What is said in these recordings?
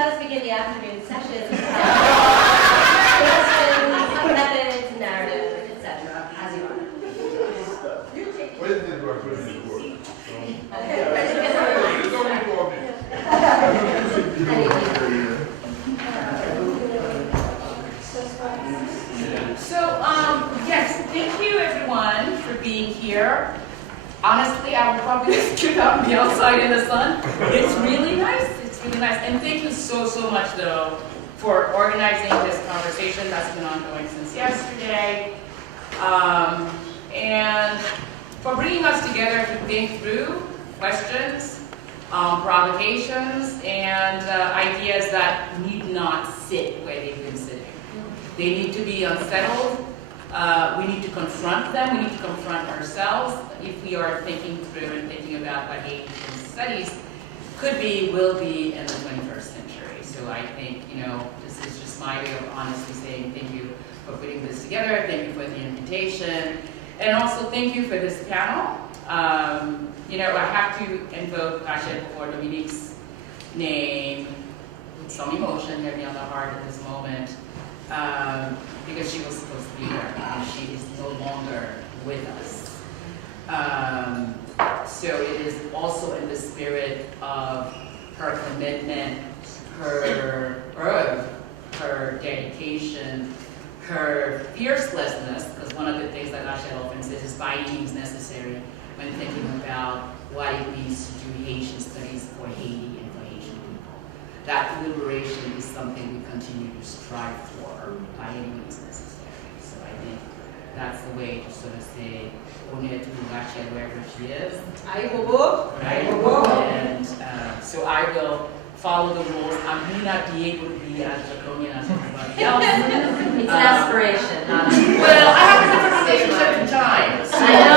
let us begin the afternoon session. Questions, methods, narrative, etc. As you are. What is this about putting in the work? So, yes, thank you everyone for being here. Honestly, I would probably just get out and be outside in the sun. It's really nice. It's really nice. And thank you so much, though, for organizing this conversation that's been ongoing since yesterday. And for bringing us together to think through questions, provocations, and ideas that need not sit where they've been sitting. They need to be unsettled. We need to confront them. We need to confront ourselves if we are thinking through and thinking about what Haitian studies could be, will be in the 21st century. So I think, this is just my way of honestly saying thank you for putting this together. Thank you for the invitation. And also thank you for this panel. I have to invoke Rachel for Dominique's name with some emotion heavy on the heart at this moment. Because she was supposed to be there, and she is no longer with us. So it is also in the spirit of her commitment, her dedication, her fiercelessness, because one of the things that Rachel often says is by any means necessary when thinking about what it means to do Haitian studies for Haiti and for Haitian people. That liberation is something we continue to strive for by any means necessary. So I think that's the way to sort of say, honneur to Rachel wherever she is. Right? And so I will follow the rules. I may not be able to be as draconian as everybody else. It's an aspiration, not a... Well, I have a different relationship to time. So. I know.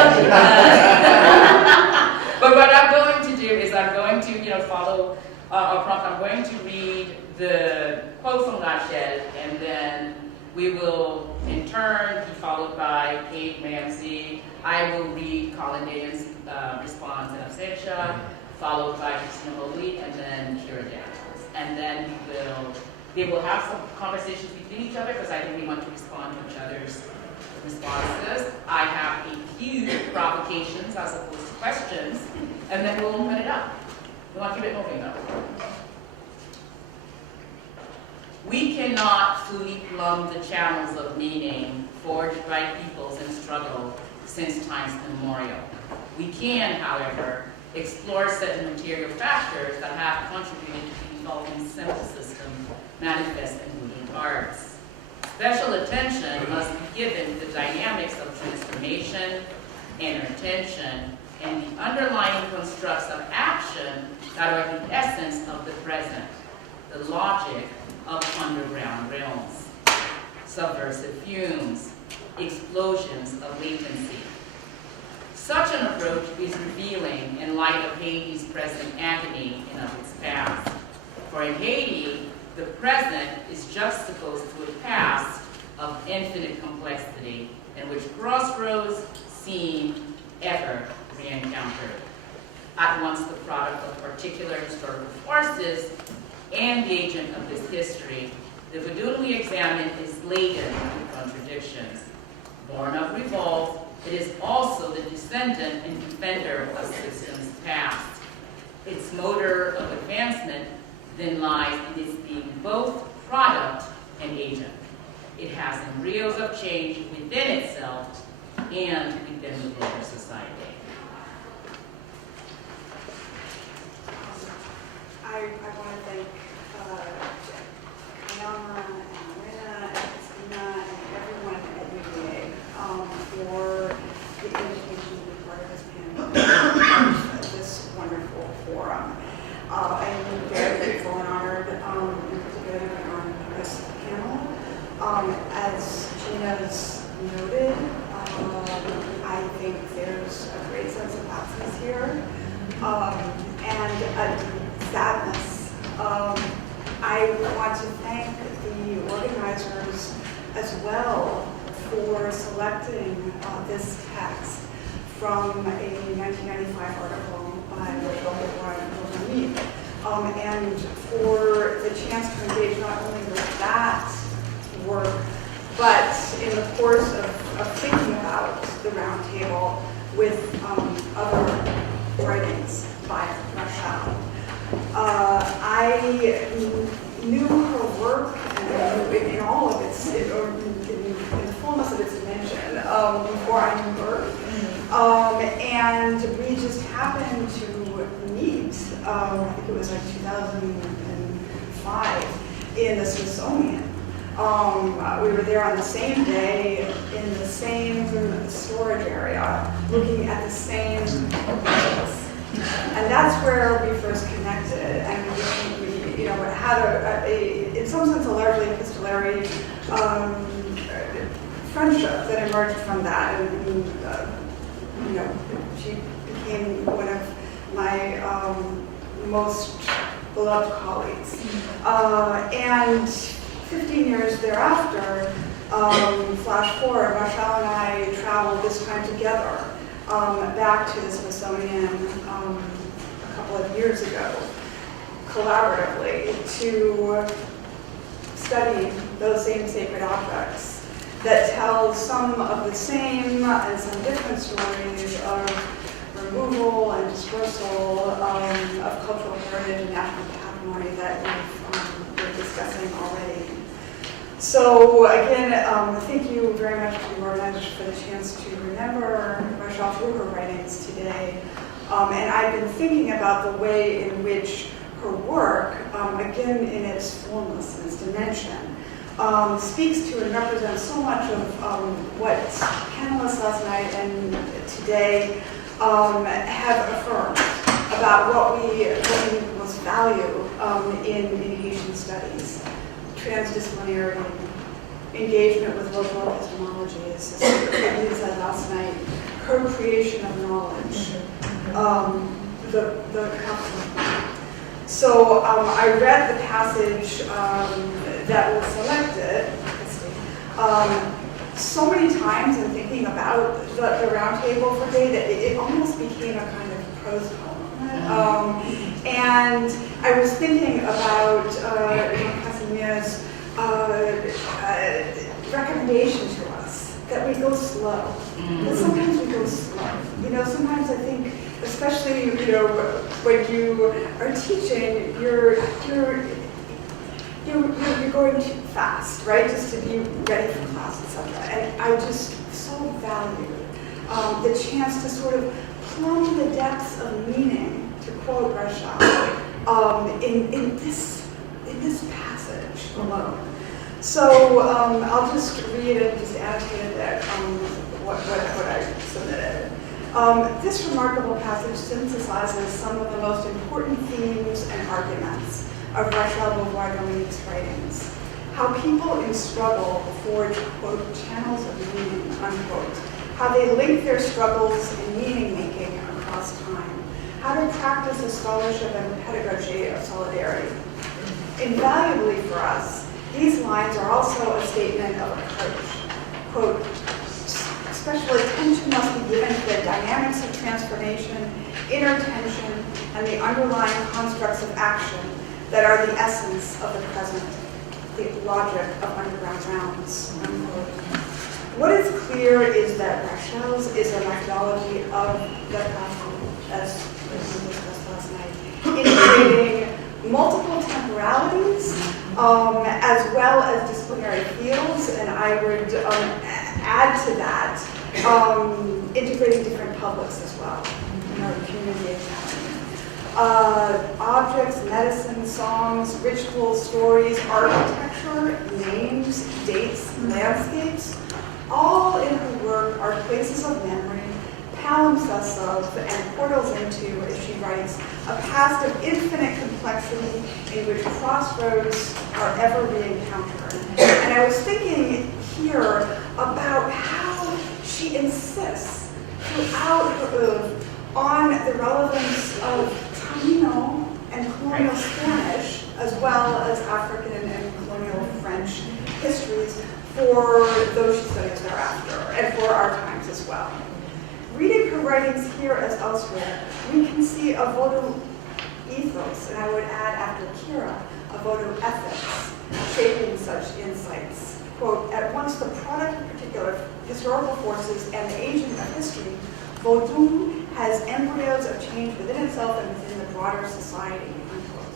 But what I'm going to do is I'm going to, follow a prompt. I'm going to read the quote from Rachel, and then we will, in turn, be followed by Kate Ramsey. I will read Colin Dayan's response in absentia, followed by Christina Holy, and then Kira Daniels. And then they will have some conversations between each other, because I think we want to respond to each other's responses. I have a few provocations as opposed to questions, and then we'll open it up. We want to keep it moving, though. We cannot fully plumb the channels of meaning forged by peoples in struggle since times immemorial. We can, however, explore certain material factors that have contributed to the evolving symbol system manifest in moving parts. Special attention must be given to the dynamics of transformation, inner tension, and the underlying constructs of action that are the essence of the present, the logic of underground realms, subversive fumes, explosions of latency. Such an approach is revealing in light of Haiti's present agony and of its past. For in Haiti, the present is juxtaposed to a past of infinite complexity in which crossroads seem ever re-encountered. At once the product of particular historical forces and the agent of this history, the Vodoun we examine is laden with contradictions. Born of revolt, it is also the descendant and defender of systems past. Its motor of advancement then lies in its being both product and agent. It has embryos of change within itself and within the broader society. I want to thank Ayana and Marina and Christina and everyone at UVA for the invitation to be part of this panel, this wonderful forum. I am very grateful and honored, in particular, to be on this panel. As Gina's noted, I think there's a great sense of absence here, and a sadness. I want to thank the organizers as well for selecting this text from a 1995 article by Woodson and for the chance to engage not only with that work, but in the course of thinking about the round table with other writings by Rachel. I knew her work in all of its, or in the fullness of its dimension before I knew her. And we just happened to meet, I think it was like 2005, in the Smithsonian. We were there on the same day in the same storage area, looking at the same books. And that's where we first connected, and we had in some sense, a largely epistolary friendship that emerged from that. And she became one of my most beloved colleagues. And 15 years thereafter, flash forward, Rachel and I traveled this time together back to the Smithsonian a couple of years ago, collaboratively, to study those same sacred objects that tell some of the same and some different stories of removal and dispersal of cultural heritage and national patrimony that we've been discussing already. So again, thank you very much to the organizers for the chance to remember Rachel through her writings today. And I've been thinking about the way in which her work, again in its fullness and its dimension, speaks to and represents so much of what panelists last night and today have affirmed about what we most value in Haitian studies. Transdisciplinarity, engagement with local epistemology, as Haiti said last night, co-creation of knowledge, the coupling. So I read the passage that was selected so many times in thinking about the round table for Day that it almost became a kind of prose poem. And I was thinking about Casimir's recommendation to us that we go slow. That sometimes we go slow. Sometimes I think, especially when you are teaching, you're going too fast, right? Just to be ready for class, etc. And I just so value the chance to sort of plumb the depths of meaning, to quote Rachel, in this passage alone. So I'll just read and just annotate a bit what I submitted. This remarkable passage synthesizes some of the most important themes and arguments of Rachel Dominique's writings. How people in struggle forge, quote, channels of meaning, unquote. How they link their struggles in meaning-making across time. How to practice a scholarship and pedagogy of solidarity. Invaluably for us, these lines are also a statement of approach. Quote, special attention must be given to the dynamics of transformation, inner tension, and the underlying constructs of action that are the essence of the present, the logic of underground rounds. Unquote. What is clear is that Rachel's is a methodology of the classroom, as we discussed last night, integrating multiple temporalities as well as disciplinary fields, and I would add to that integrating different publics as well, community academy. Objects, medicine, songs, rituals, stories, architecture, names, dates, landscapes, all in her work are places of memory, palimpsests of, and portals into, as she writes, a past of infinite complexity in which crossroads are ever re-encountered. And I was thinking here about how she insists throughout her oeuvre on the relevance of Taino and colonial Spanish, as well as African and colonial French histories for those she studies thereafter, and for our times as well. Reading her writings here as elsewhere, we can see a Vodou ethos, and I would add after Kira, a Vodou ethics, shaping such insights. Quote, at once the product of particular historical forces and the agent of history, Vodoun has embryos of change within itself and within the broader society, unquote.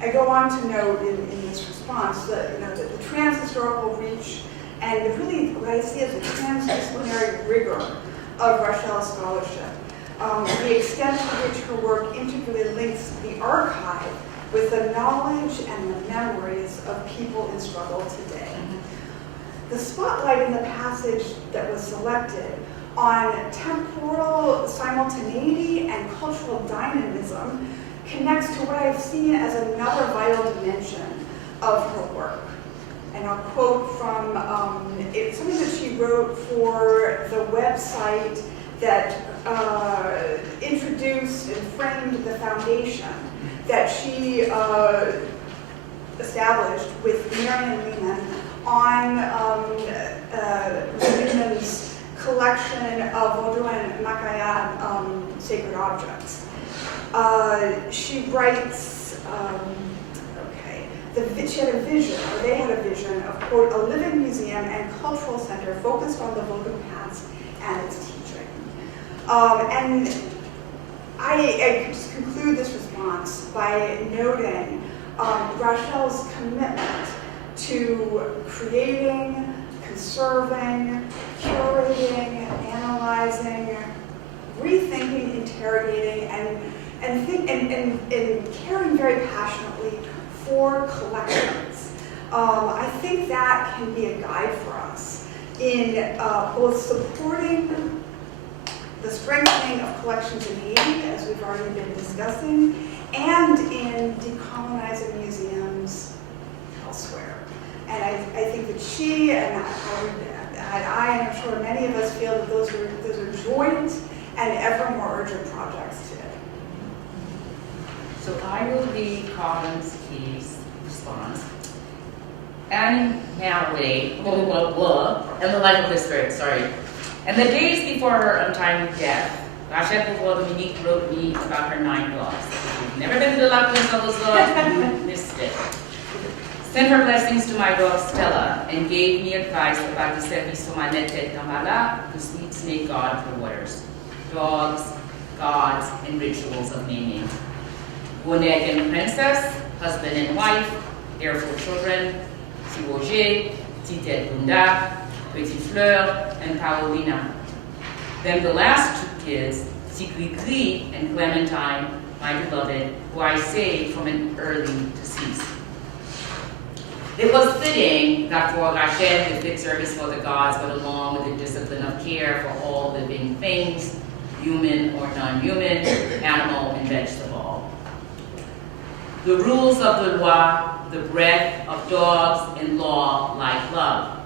I go on to note in this response that, the trans-historical reach and really what I see as the transdisciplinary rigor of Rachel's scholarship. The extent to which her work integrally links the archive with the knowledge and the memories of people in struggle today. The spotlight in the passage that was selected on temporal simultaneity and cultural dynamism connects to what I've seen as another vital dimension of her work. And I'll quote from something that she wrote for the website that introduced and framed the foundation that she established with Marian Lehman on Lehman's collection of Vodou and Makayan sacred objects. She writes, she had a vision, or they had a vision of, quote, a living museum and cultural center focused on the Vodou past and its teaching. And I could just conclude this response by noting Rachel's commitment to creating, conserving, curating, analyzing, rethinking, interrogating, and caring very passionately for collections. I think that can be a guide for us in both supporting the strengthening of collections in Haiti, as we've already been discussing, and in decolonizing museums elsewhere. And I think that she and I, and I'm sure many of us feel that those are joint and ever more urgent projects today. So I will read Colin's Key's response. And now wait, and the life of the spirit, sorry. And the days before her untimely death, Rachel before Dominique wrote me about her 9 dogs. If you've never been to the latency of those dogs, you missed it. Sent her blessings to my dog Stella and gave me advice about the service to my nette Tamala, the sweet snake god for waters, dogs, gods, and rituals of naming. Bonnet and princess, husband and wife, their 4 children, Siwoje, Tite Bunda, Petit Fleur, and Paolina. Then the last 2 kids, Sigri and Clementine, my beloved, who I saved from an early decease. It was fitting that for Rachel, the fit service for the gods went along with the discipline of care for all living things, human or non-human, animal and vegetable. The rules of the loi, the breath of dogs in law like love.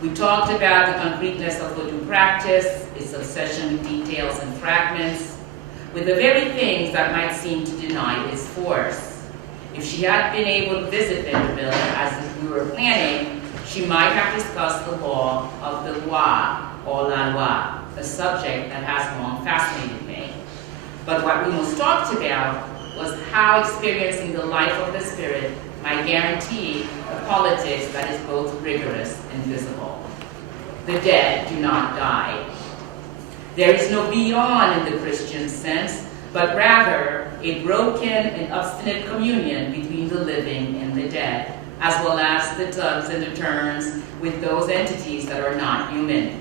We talked about the concreteness of Vodou practice, its obsession with details and fragments, with the very things that might seem to deny its force. If she had been able to visit Vanderbilt as we were planning, she might have discussed the law of the loi, or la loi, a subject that has long fascinated me. But what we most talked about was how experiencing the life of the spirit might guarantee a politics that is both rigorous and visible. The dead do not die. There is no beyond in the Christian sense, but rather a broken and obstinate communion between the living and the dead, as well as the tugs and the turns with those entities that are not human.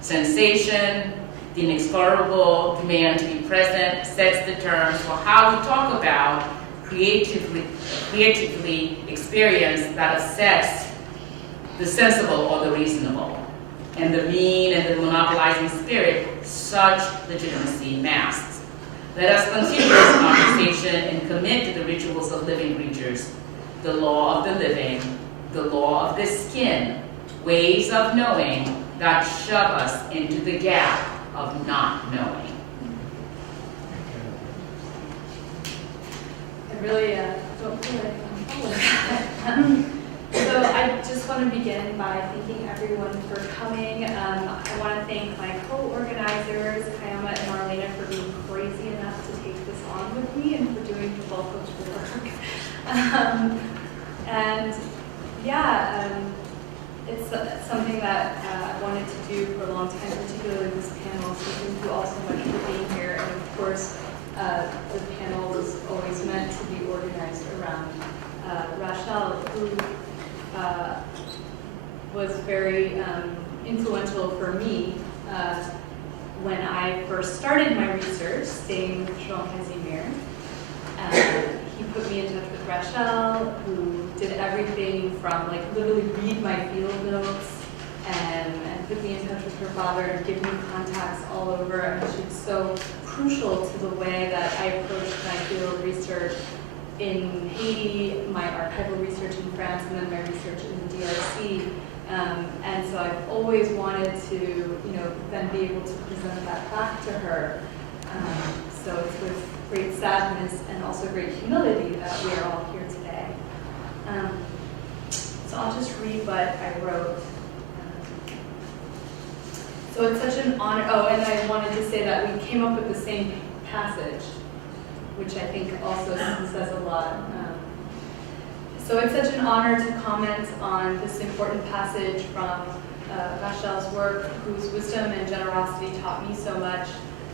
Sensation, the inexplorable demand to be present, sets the terms for how we talk about creatively experience that affects the sensible or the reasonable, and the mean and the monopolizing spirit such legitimacy masks. Let us continue this conversation and commit to the rituals of living creatures, the law of the living, the law of the skin, ways of knowing that shove us into the gap of not knowing. I really don't feel like I'm So I just want to begin by thanking everyone for coming. I want to thank my co-organizers, Kayama and Marlena, for being crazy enough to take this on with me and for doing the bulk of the work. And yeah, it's something that I wanted to do for a long time, particularly this panel. So thank you all so much for being here. And of course, the panel was always meant to be organized around Rachel, who was very influential for me when I first started my research, staying with Jean Casimir. He put me in touch with Rachel, who did everything from like literally read my field notes and put me in touch with her father and give me contacts all over. And she's so crucial to the way that I approached my field research in Haiti, my archival research in France, and then my research in the DRC. And so I've always wanted to, then be able to present that back to her. So it's with great sadness and also great humility that we are all here today. So I'll just read what I wrote. So it's such an honor. Oh, and I wanted to say that we came up with the same passage, which I think also says a lot. So it's such an honor to comment on this important passage from Rachel's work, whose wisdom and generosity taught me so much.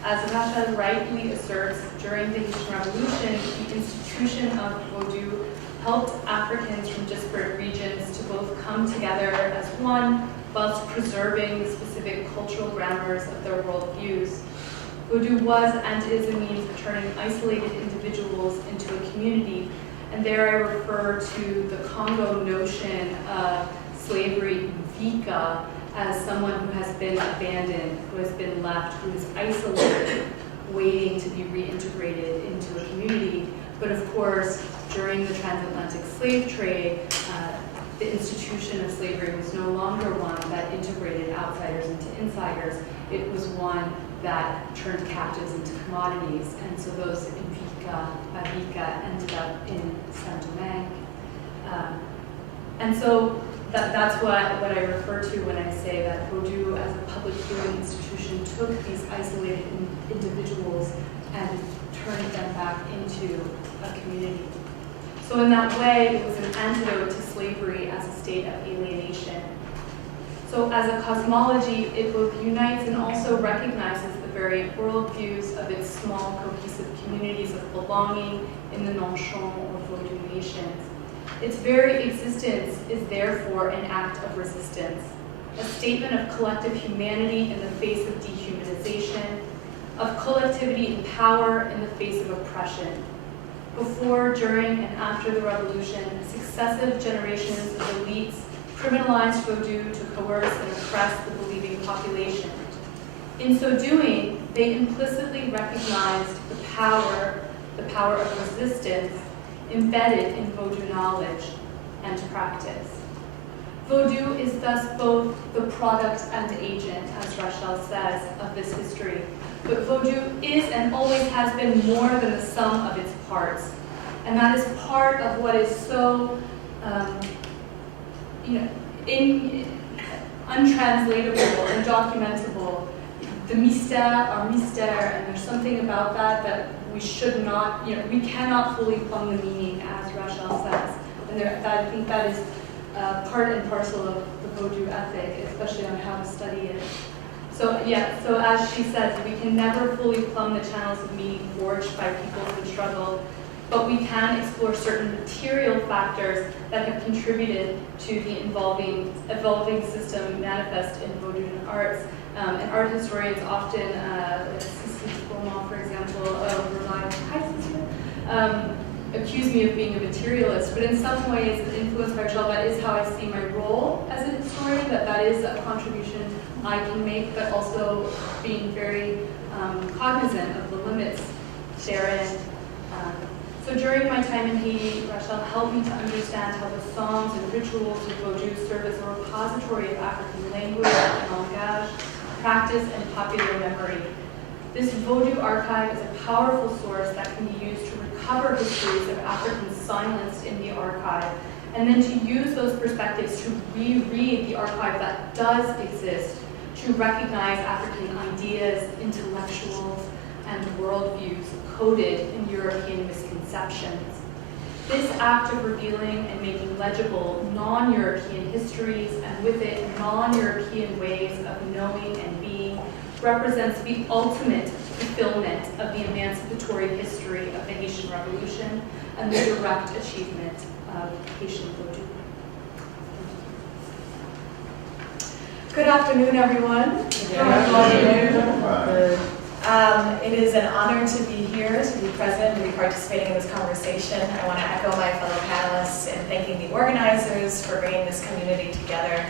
As Rachel rightly asserts, during the Haitian Revolution, the institution of Vodou helped Africans from disparate regions to both come together as one, whilst preserving the specific cultural grammars of their worldviews. Vodou was and is a means of turning isolated individuals into a community, and there I refer to the Congo notion of slavery, vika, as someone who has been abandoned, who has been left, who is isolated, waiting to be reintegrated into a community. But of course, during the transatlantic slave trade, the institution of slavery was no longer one that integrated outsiders into insiders. It was one that turned captives into commodities. And so those in Vika ended up in Saint-Domingue. And so that's what I refer to when I say that Vodou, as a public healing institution, took these isolated individuals and turned them back into a community. So in that way, it was an antidote to slavery as a state of alienation. So as a cosmology, it both unites and also recognizes the varied worldviews of its small, cohesive communities of belonging in the non-Chon or Vodou nations. Its very existence is therefore an act of resistance, a statement of collective humanity in the face of dehumanization, of collectivity in power in the face of oppression. Before, during, and after the revolution, successive generations of elites criminalized Vodou to coerce and oppress the believing population. In so doing, they implicitly recognized the power of resistance embedded in Vodou knowledge and practice. Vodou is thus both the product and agent, as Rachel says, of this history. But Vodou is and always has been more than the sum of its parts. And that is part of what is so untranslatable, undocumentable. The mystère, our mystère, and there's something about that we should not, we cannot fully plumb the meaning, as Rachel says. And I think that is part and parcel of the Vodou ethic, especially on how to study it. So as she says, we can never fully plumb the channels of meaning forged by people who struggle, but we can explore certain material factors that have contributed to the evolving system manifest in Vodoun arts. And art historians often, like Cécile Beaumont, for example, accuse me of being a materialist, but in some ways, influenced by Rachel, that is how I see my role as a historian, that is a contribution I can make, but also being very cognizant of the limits therein. So during my time in Haiti, Rachel helped me to understand how the songs and rituals of Vodou serve as a repository of African language and langage, practice, and popular memory. This Vodou archive is a powerful source that can be used to recover histories of Africans silenced in the archive, and then to use those perspectives to reread the archive that does exist, to recognize African ideas, intellectuals, and worldviews coded in European misconceptions. This act of revealing and making legible non-European histories and with it non-European ways of knowing and being represents the ultimate fulfillment of the emancipatory history of the Haitian Revolution and the direct achievement of Haitian Vodou. Good afternoon, everyone. It is an honor to be here, to be present, to be participating in this conversation. I want to echo my fellow panelists in thanking the organizers for bringing this community together,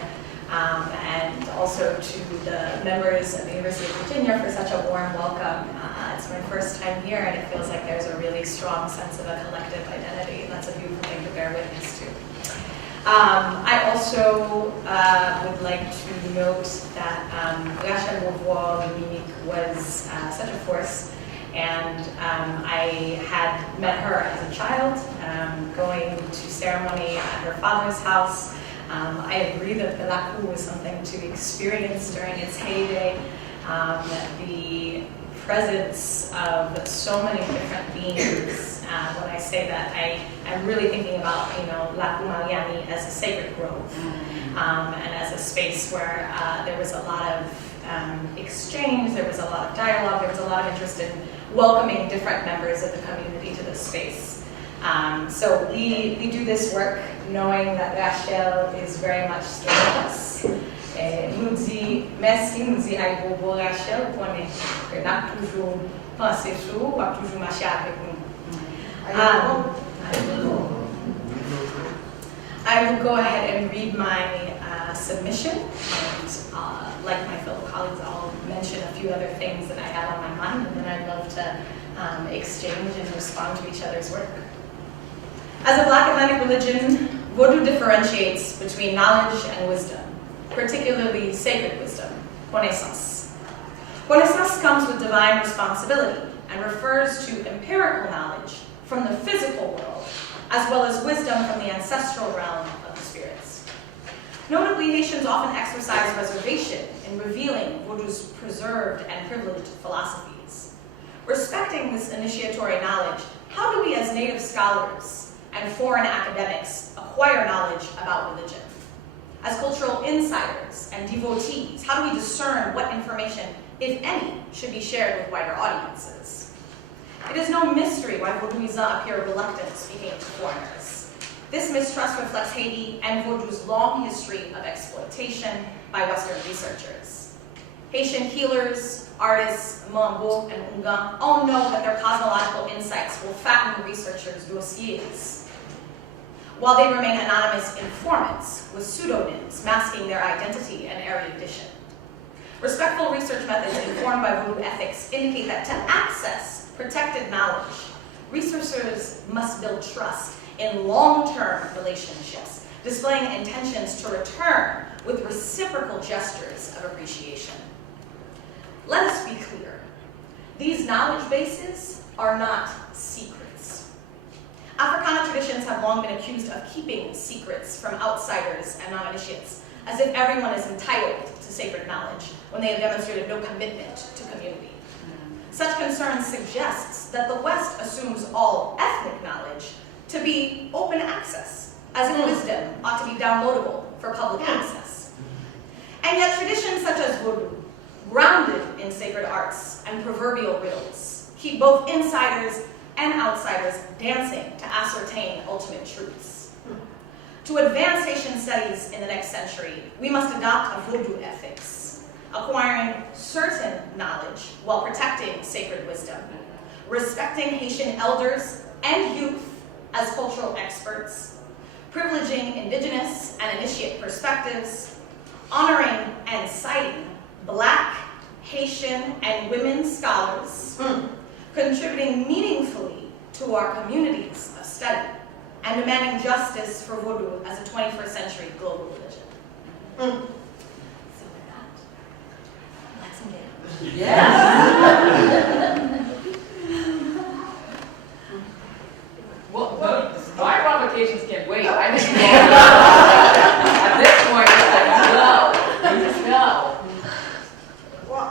and also to the members of the University of Virginia for such a warm welcome. It's my first time here, and it feels like there's a really strong sense of a collective identity. That's a beautiful thing to bear witness to. I also would like to note that Rachel Vodou was such a force, and I had met her as a child, going to ceremony at her father's house. I agree that the laku was something to experience during its heyday. The presence of so many different beings. When I say that, I'm really thinking about, Laku Maliani as a sacred grove, and as a space where there was a lot of exchange, there was a lot of dialogue, there was a lot of interest in welcoming different members of the community to this space. So we do this work knowing that Rachel is very much still with us. Nous dit merci, nous dit à Bobo Rachel, qu'on n'a toujours pensé sur, ou a toujours marché avec nous. I will go ahead and read my submission, and like my fellow colleagues, I'll mention a few other things that I have on my mind, and then I'd love to exchange and respond to each other's work. As a Black Atlantic religion, Vodou differentiates between knowledge and wisdom, particularly sacred wisdom, connaissance. Connaissance comes with divine responsibility and refers to empirical knowledge from the physical world, as well as wisdom from the ancestral realm of the spirits. Notably, Haitians often exercise reservation in revealing Vodou's preserved and privileged philosophies. Respecting this initiatory knowledge, how do we as native scholars and foreign academics acquire knowledge about religion? As cultural insiders and devotees, how do we discern what information, if any, should be shared with wider audiences? It is no mystery why Vodouisans appear reluctant speaking to foreigners. This mistrust reflects Haiti and Vodou's long history of exploitation by Western researchers. Haitian healers, artists, Mambo, and Ungan all know that their cosmological insights will fatten researchers' dossiers, while they remain anonymous informants with pseudonyms masking their identity and erudition. Respectful research methods informed by Vodou ethics indicate that to access protected knowledge, researchers must build trust in long-term relationships, displaying intentions to return with reciprocal gestures of appreciation. Let us be clear. These knowledge bases are not secrets. Africana traditions have long been accused of keeping secrets from outsiders and non-initiates, as if everyone is entitled to sacred knowledge when they have demonstrated no commitment to community. Such concern suggests that the West assumes all ethnic knowledge to be open access, as if wisdom ought to be downloadable for public access. And yet traditions such as Vodou, grounded in sacred arts and proverbial riddles, keep both insiders and outsiders dancing to ascertain ultimate truths. To advance Haitian studies in the next century, we must adopt a Vodou ethics, acquiring certain knowledge while protecting sacred wisdom, respecting Haitian elders and youth as cultural experts, privileging indigenous and initiate perspectives, honoring and citing Black, Haitian, and women scholars, contributing meanthfully to our communities of study, and demanding justice for Vodou as a 21st century global religion. Well, my provocations can't wait. I just at this point, it's like, no. Well,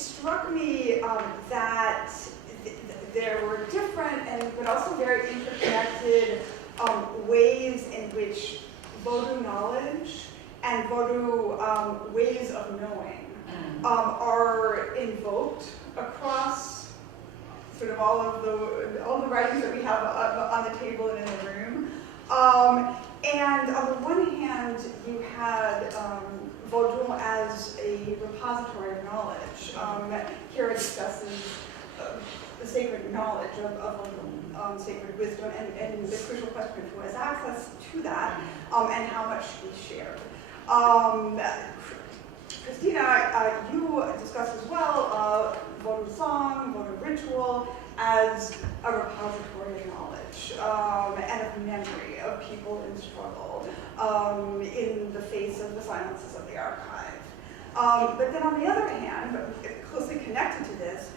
struck me that there were different but also very interconnected ways in which Vodou knowledge and Vodou ways of knowing are invoked across sort of all the writings that we have on the table and in the room. And on the one hand, you had Vodoun as a repository of knowledge. Here it discusses the sacred knowledge of Vodoun, sacred wisdom, and the crucial question of who has access to that, and how much he shared. Christina, you discussed as well Vodoun song, Vodoun ritual as a repository of knowledge and of memory of people in struggle in the face of the silences of the archive. But then on the other hand, but closely connected to this,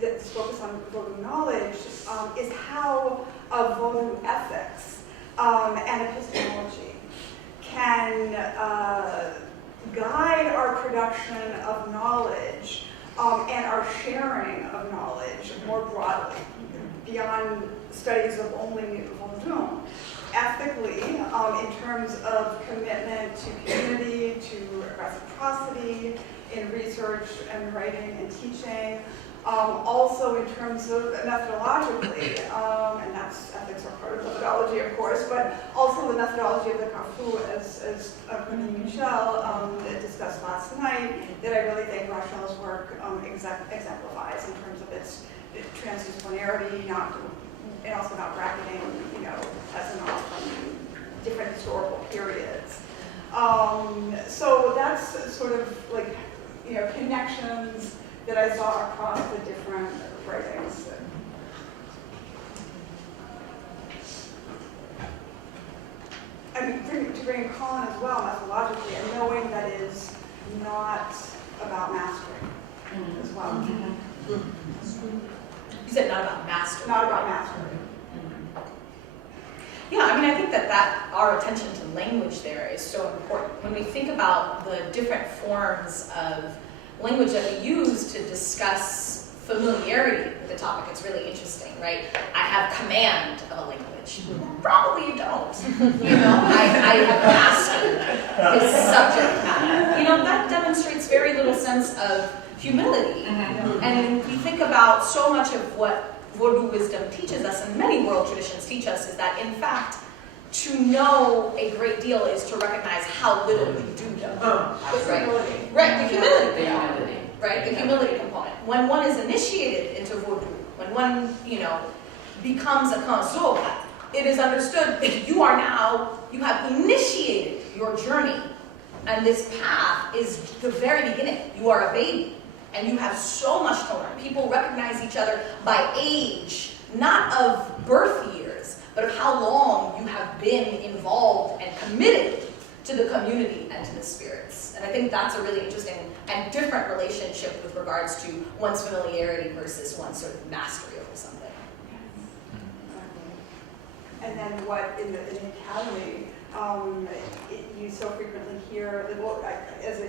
this focus on Vodoun knowledge is how Vodoun ethics and epistemology can guide our production of knowledge and our sharing of knowledge more broadly, beyond studies of only Vodoun. Ethically, in terms of commitment to community, to reciprocity in research and writing and teaching, also in terms of methodologically, and that's ethics are part of methodology, of course, but also the methodology of the Carrefour, as Michel discussed last night, that I really think Rachel's work exemplifies in terms of its transdisciplinarity, and also not bracketing, as and off from different historical periods. So that's sort of like, connections that I saw across the different writings. And to bring Colin as well, methodologically, and knowing that is not about mastering as well. You said not about mastering. Not about mastering. Yeah, I mean, I think that our attention to language there is so important. When we think about the different forms of language that we use to discuss familiarity with the topic, it's really interesting, right? I have command of a language. Probably you don't. I have mastered this subject matter. That demonstrates very little sense of humility. And we think about so much of what Vodou wisdom teaches us, and many world traditions teach us, is that in fact, to know a great deal is to recognize how little you do know. Right, the humility component. Right, the humility component. When one is initiated into Vodou, when one, becomes a connoisseur, it is understood that you have initiated your journey, and this path is the very beginning. You are a baby. And you have so much to learn. People recognize each other by age, not of birth years, but of how long you have been involved and committed to the community and to the spirits. And I think that's a really interesting and different relationship with regards to one's familiarity versus one's sort of mastery over something. And then what in the academy, you so frequently hear, as a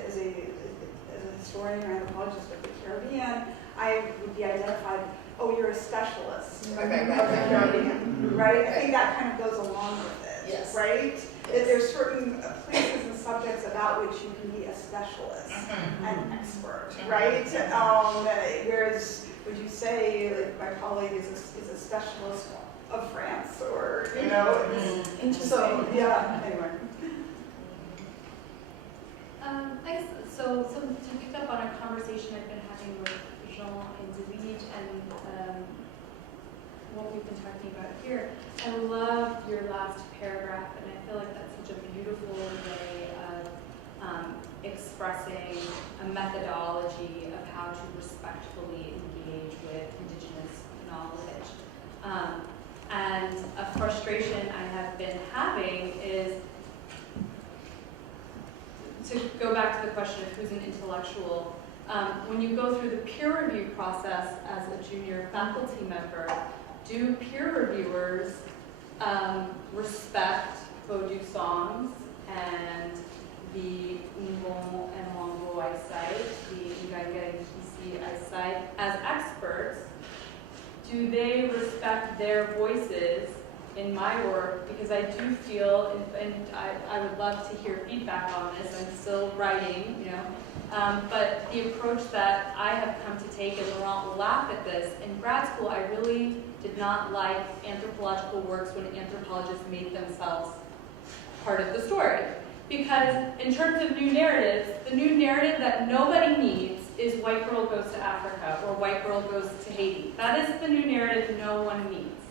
historian or anthropologist of the Caribbean, I would be identified, you're a specialist of the Caribbean, right? I think that kind of goes along with it, yes. Right? That there's certain places and subjects about which you can be a specialist, an expert, right? Whereas, would you say, like, my colleague is a specialist of France, or, Interesting. So, yeah, anyway. I guess, so to pick up on a conversation I've been having with Jean and David and what we've been talking about here, I love your last paragraph, and I feel like that's such a beautiful way of expressing a methodology of how to respectfully engage with Indigenous knowledge. And a frustration I have been having is, to go back to the question of who's an intellectual, when you go through the peer review process as a junior faculty member, do peer reviewers respect Vodou songs and the Ngon and Mongo I cite, the Nganga do they respect their voices in my work? Because I do feel, and I would love to hear feedback on this, I'm still writing, you know, but the approach that I have come to take, and Laurent will laugh at this, in grad school I really did not like anthropological works when anthropologists made themselves part of the story. Because in terms of new narratives, the new narrative that nobody needs is white girl goes to Africa or white girl goes to Haiti. That is the new narrative no one needs,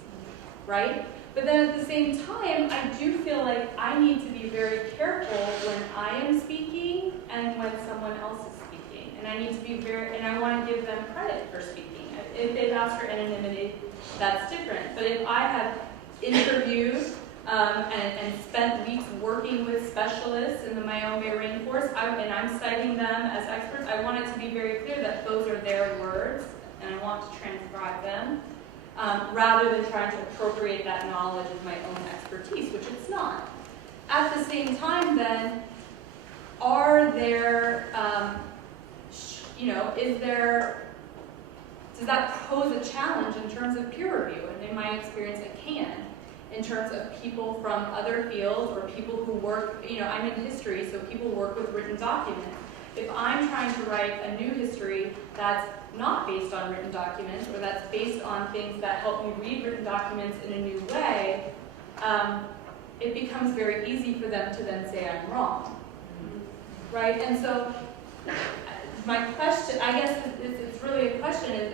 right? But then at the same time, I do feel like I need to be very careful when I am speaking and when someone else is speaking. And I need to be and I want to give them credit for speaking. If they've asked for anonymity, that's different. But if I have interviewed and spent weeks working with specialists in the Miami rainforest, and I'm citing them as experts, I want it to be very clear that those are their words, and I want to transcribe them, rather than trying to appropriate that knowledge as my own expertise, which it's not. At the same time, then, are there, does that pose a challenge in terms of peer review? And in my experience, it can. In terms of people from other fields or people who work, I'm in history, so people work with written documents. If I'm trying to write a new history that's not based on written documents, or that's based on things that help me read written documents in a new way, it becomes very easy for them to then say I'm wrong, right? And so my question, I guess it's really a question, is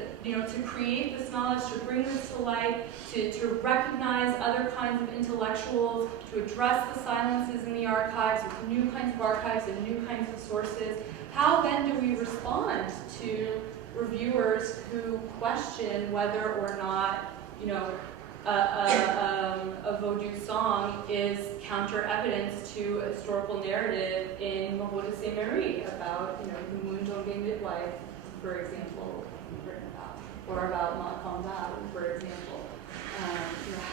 to create this knowledge, to bring this to light, to recognize other kinds of intellectuals, to address the silences in the archives with new kinds of archives and new kinds of sources. How then do we respond to reviewers who question whether or not, a Vodou song is counter evidence to a historical narrative in Mahouda Saint-Marie about, the Mundonge midwife, for example, written about, or about Makamba, for example.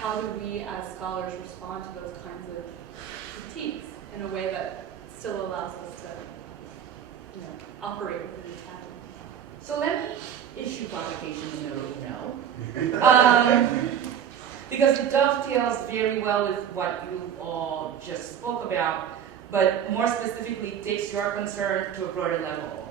How do we as scholars respond to those kinds of critiques in a way that still allows us to, operate within the canon? So let me issue provocation in the room now. Because it dovetails very well with what you all just spoke about, but more specifically takes your concern to a broader level,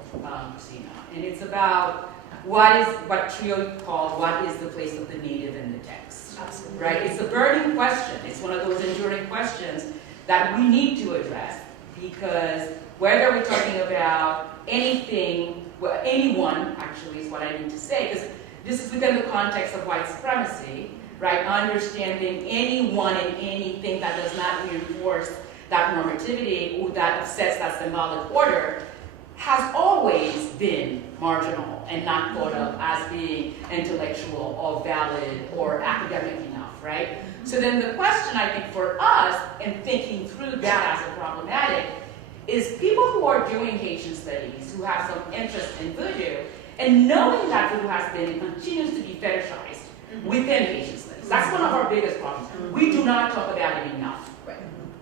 Christina. And it's about what Trio called, what is the place of the native in the text? Absolutely. Right? It's a burning question. It's one of those enduring questions that we need to address, because whether we're talking about anything, well, anyone actually is what I need to say, because this is within the context of white supremacy, right? Understanding anyone and anything that does not reinforce that normativity or that upsets that symbolic order has always been marginal and not thought of as being intellectual or valid or academic enough, right? So then the question, I think, for us in thinking through that as a problematic is people who are doing Haitian studies, who have some interest in Vodou, and knowing that Vodou has been and continues to be fetishized within Haitian studies. That's one of our biggest problems. We do not talk about it enough.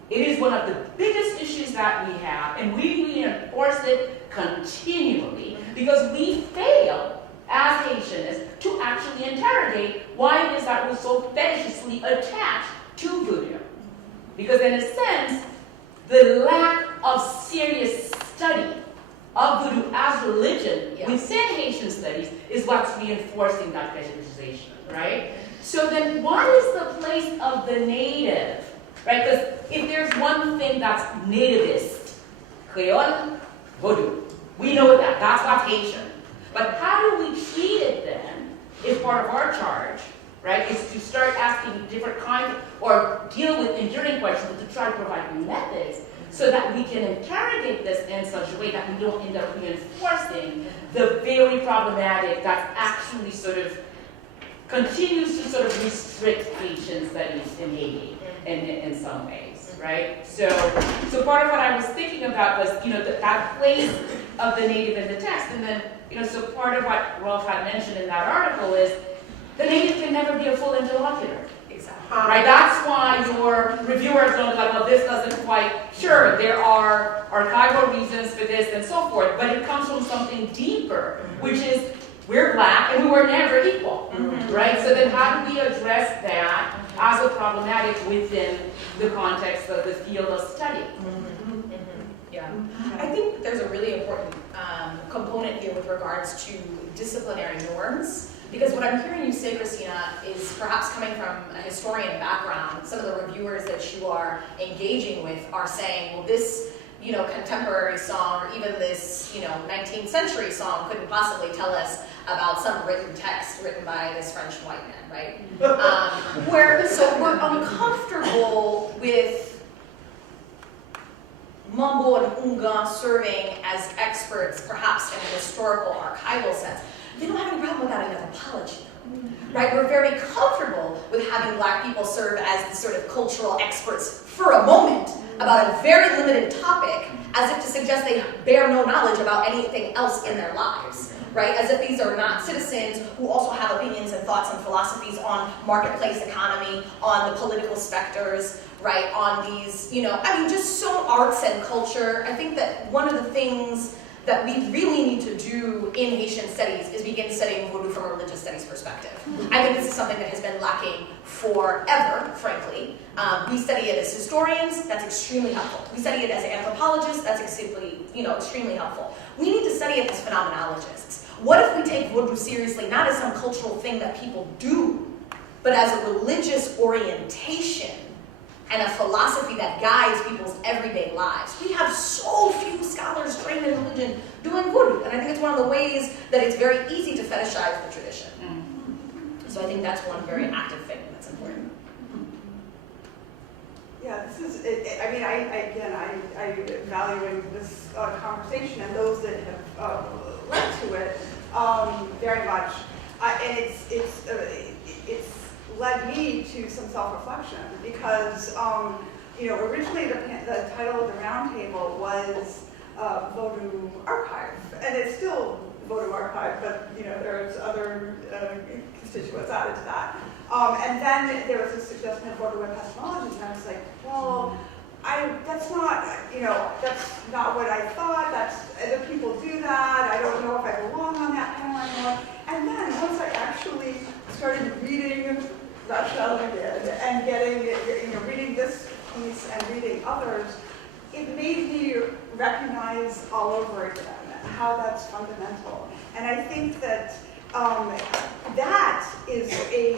It is one of the biggest issues that we have, and we reinforce it continually because we fail as Haitians to actually interrogate why it is that we're so fetishly attached to Vodou. Because in a sense, the lack of serious study of Vodou as religion within Haitian studies is what's reinforcing that fetishization, right? So then what is the place of the native? Right, because if there's one thing that's nativist, Creole, Vodou, we know that, that's what's Haitian. But how do we treat it then, if part of our charge, right, is to start asking different kinds, or deal with enduring questions, to try to provide new methods, so that we can interrogate this in such a way that we don't end up reinforcing the very problematic that's actually sort of continues to sort of restrict Haitian studies in Haiti. In some ways, right? So part of what I was thinking about was, that place of the native in the text, and then, so part of what Rolf had mentioned in that article is the native can never be a full interlocutor. Exactly. Right? That's why your reviewers don't go, well, this doesn't quite, sure, there are archival reasons for this and so forth, but it comes from something deeper, which is we're black and we were never equal, right? So then how do we address that as a problematic within the context of the field of study? Yeah, I think there's a really important component here with regards to disciplinary norms, because what I'm hearing you say, Christina, is perhaps coming from a historian background. Some of the reviewers that you are engaging with are saying, well, this, you know, contemporary song, or even this, you know, 19th century song couldn't possibly tell us about some written text written by this French white man, right? So we're uncomfortable with Mambo and Unga serving as experts, perhaps in a historical archival sense. They don't have any problem with that in anthropology, right? We're very comfortable with having black people serve as the sort of cultural experts for a moment about a very limited topic, as if to suggest they bear no knowledge about anything else in their lives, right? As if these are not citizens who also have opinions and thoughts and philosophies on marketplace economy, on the political specters, right, on these, you know, I mean, just so arts and culture. I think that one of the things that we really need to do in Haitian studies is begin studying Vodou from a religious studies perspective. I think this is something that has been lacking forever, frankly. We study it as historians, that's extremely helpful. We study it as anthropologists, that's extremely helpful. We need to study it as phenomenologists. What if we take Vodou seriously, not as some cultural thing that people do, but as a religious orientation and a philosophy that guides people's everyday lives? We have so few scholars trained in religion doing Vodou, and I think it's one of the ways that it's very easy to fetishize the tradition. So I think that's one very active thing that's important. Yeah, this is, I mean, I valuing this conversation and those that have led to it very much, and it's led me to some self-reflection, because you know, originally the title of the roundtable was Vodou Archive, and it's still Vodou Archive, but you know, there's other constituents added to that. And then there was a suggestion of Vodou epistemology, and I was like, well, that's not, you know, that's not what I thought. That's, other people do that. I don't know if I belong on that panel anymore. And then once I actually started reading Rachel did and getting, you know, reading this piece and reading others, it made me recognize all over again how that's fundamental. And I think that that is a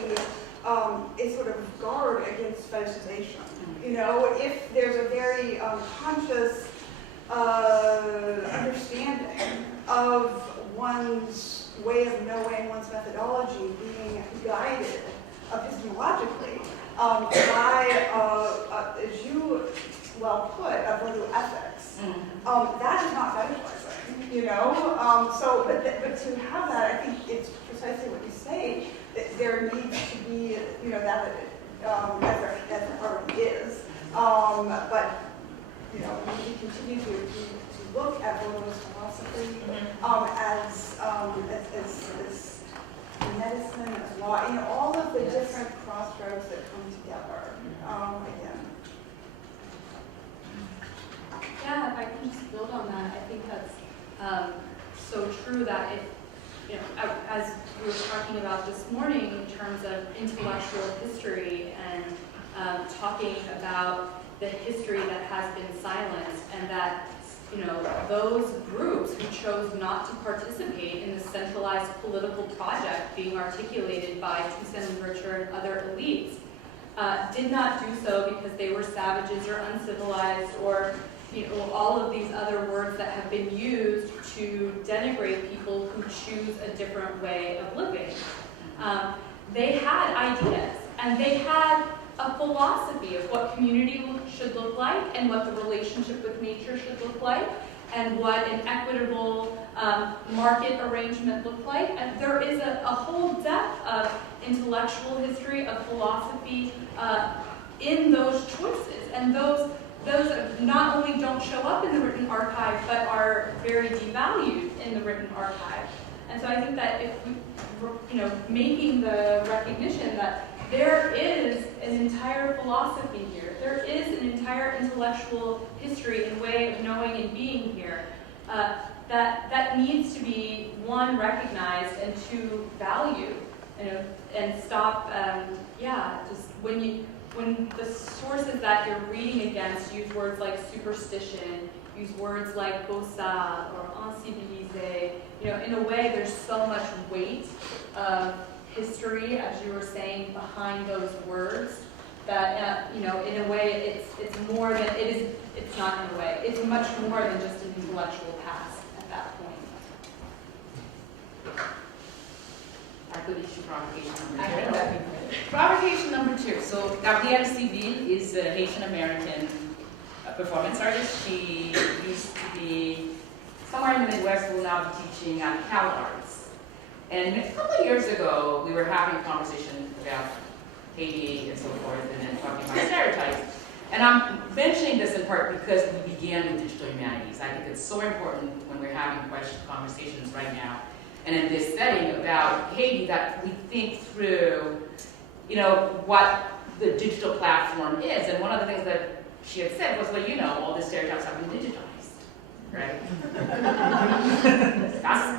sort of guard against fetishization. You know, if there's a very conscious understanding of one's way of knowing, one's methodology being guided epistemologically by, as you well put, a Vodou ethics, that is not fetishizing, you know? But to have that, I think it's precisely what you say, that there needs to be, you know, that as there already is. But, you know, we continue to look at Vodou's philosophy as medicine, as law, you know, all of the different crossroads that come together again. Yeah, if I can just build on that, I think that's so true that if, you know, as we were talking about this morning in terms of intellectual history and talking about the history that has been silenced, and that, you know, those groups who chose not to participate in the centralized political project being articulated by Toussaint Louverture and other elites did not do so because they were savages or uncivilized or, you know, all of these other words that have been used to denigrate people who choose a different way of living. They had ideas, and they had a philosophy of what community should look like, and what the relationship with nature should look like, and what an equitable market arrangement looked like. And there is a whole depth of intellectual history, of philosophy in those choices, and those not only don't show up in the written archive, but are very devalued in the written archive. And so I think that if we, you know, making the recognition that there is an entire philosophy here, there is an entire intellectual history and way of knowing and being here, that needs to be, one, recognized, and two, valued, and stop, just when the sources that you're reading against use words like superstition, use words like bossa or incivilisé, in a way there's so much weight of history, as you were saying, behind those words that, in a way it's more than, it's not in a way, it's much more than just an intellectual past at that point. I could issue provocation number 2. I think that'd be great. Provocation number 2. So Gabrielle Civil is a Haitian-American performance artist. She used to be somewhere in the Midwest, will now be teaching at Cal Arts. And a couple of years ago, we were having a conversation about Haiti and so forth, and then talking about stereotypes. And I'm mentioning this in part because we began with digital humanities. I think it's so important when we're having conversations right now, and in this setting about Haiti, that we think through, what the digital platform is. And one of the things that she had said was, well, all the stereotypes have been digitized, right?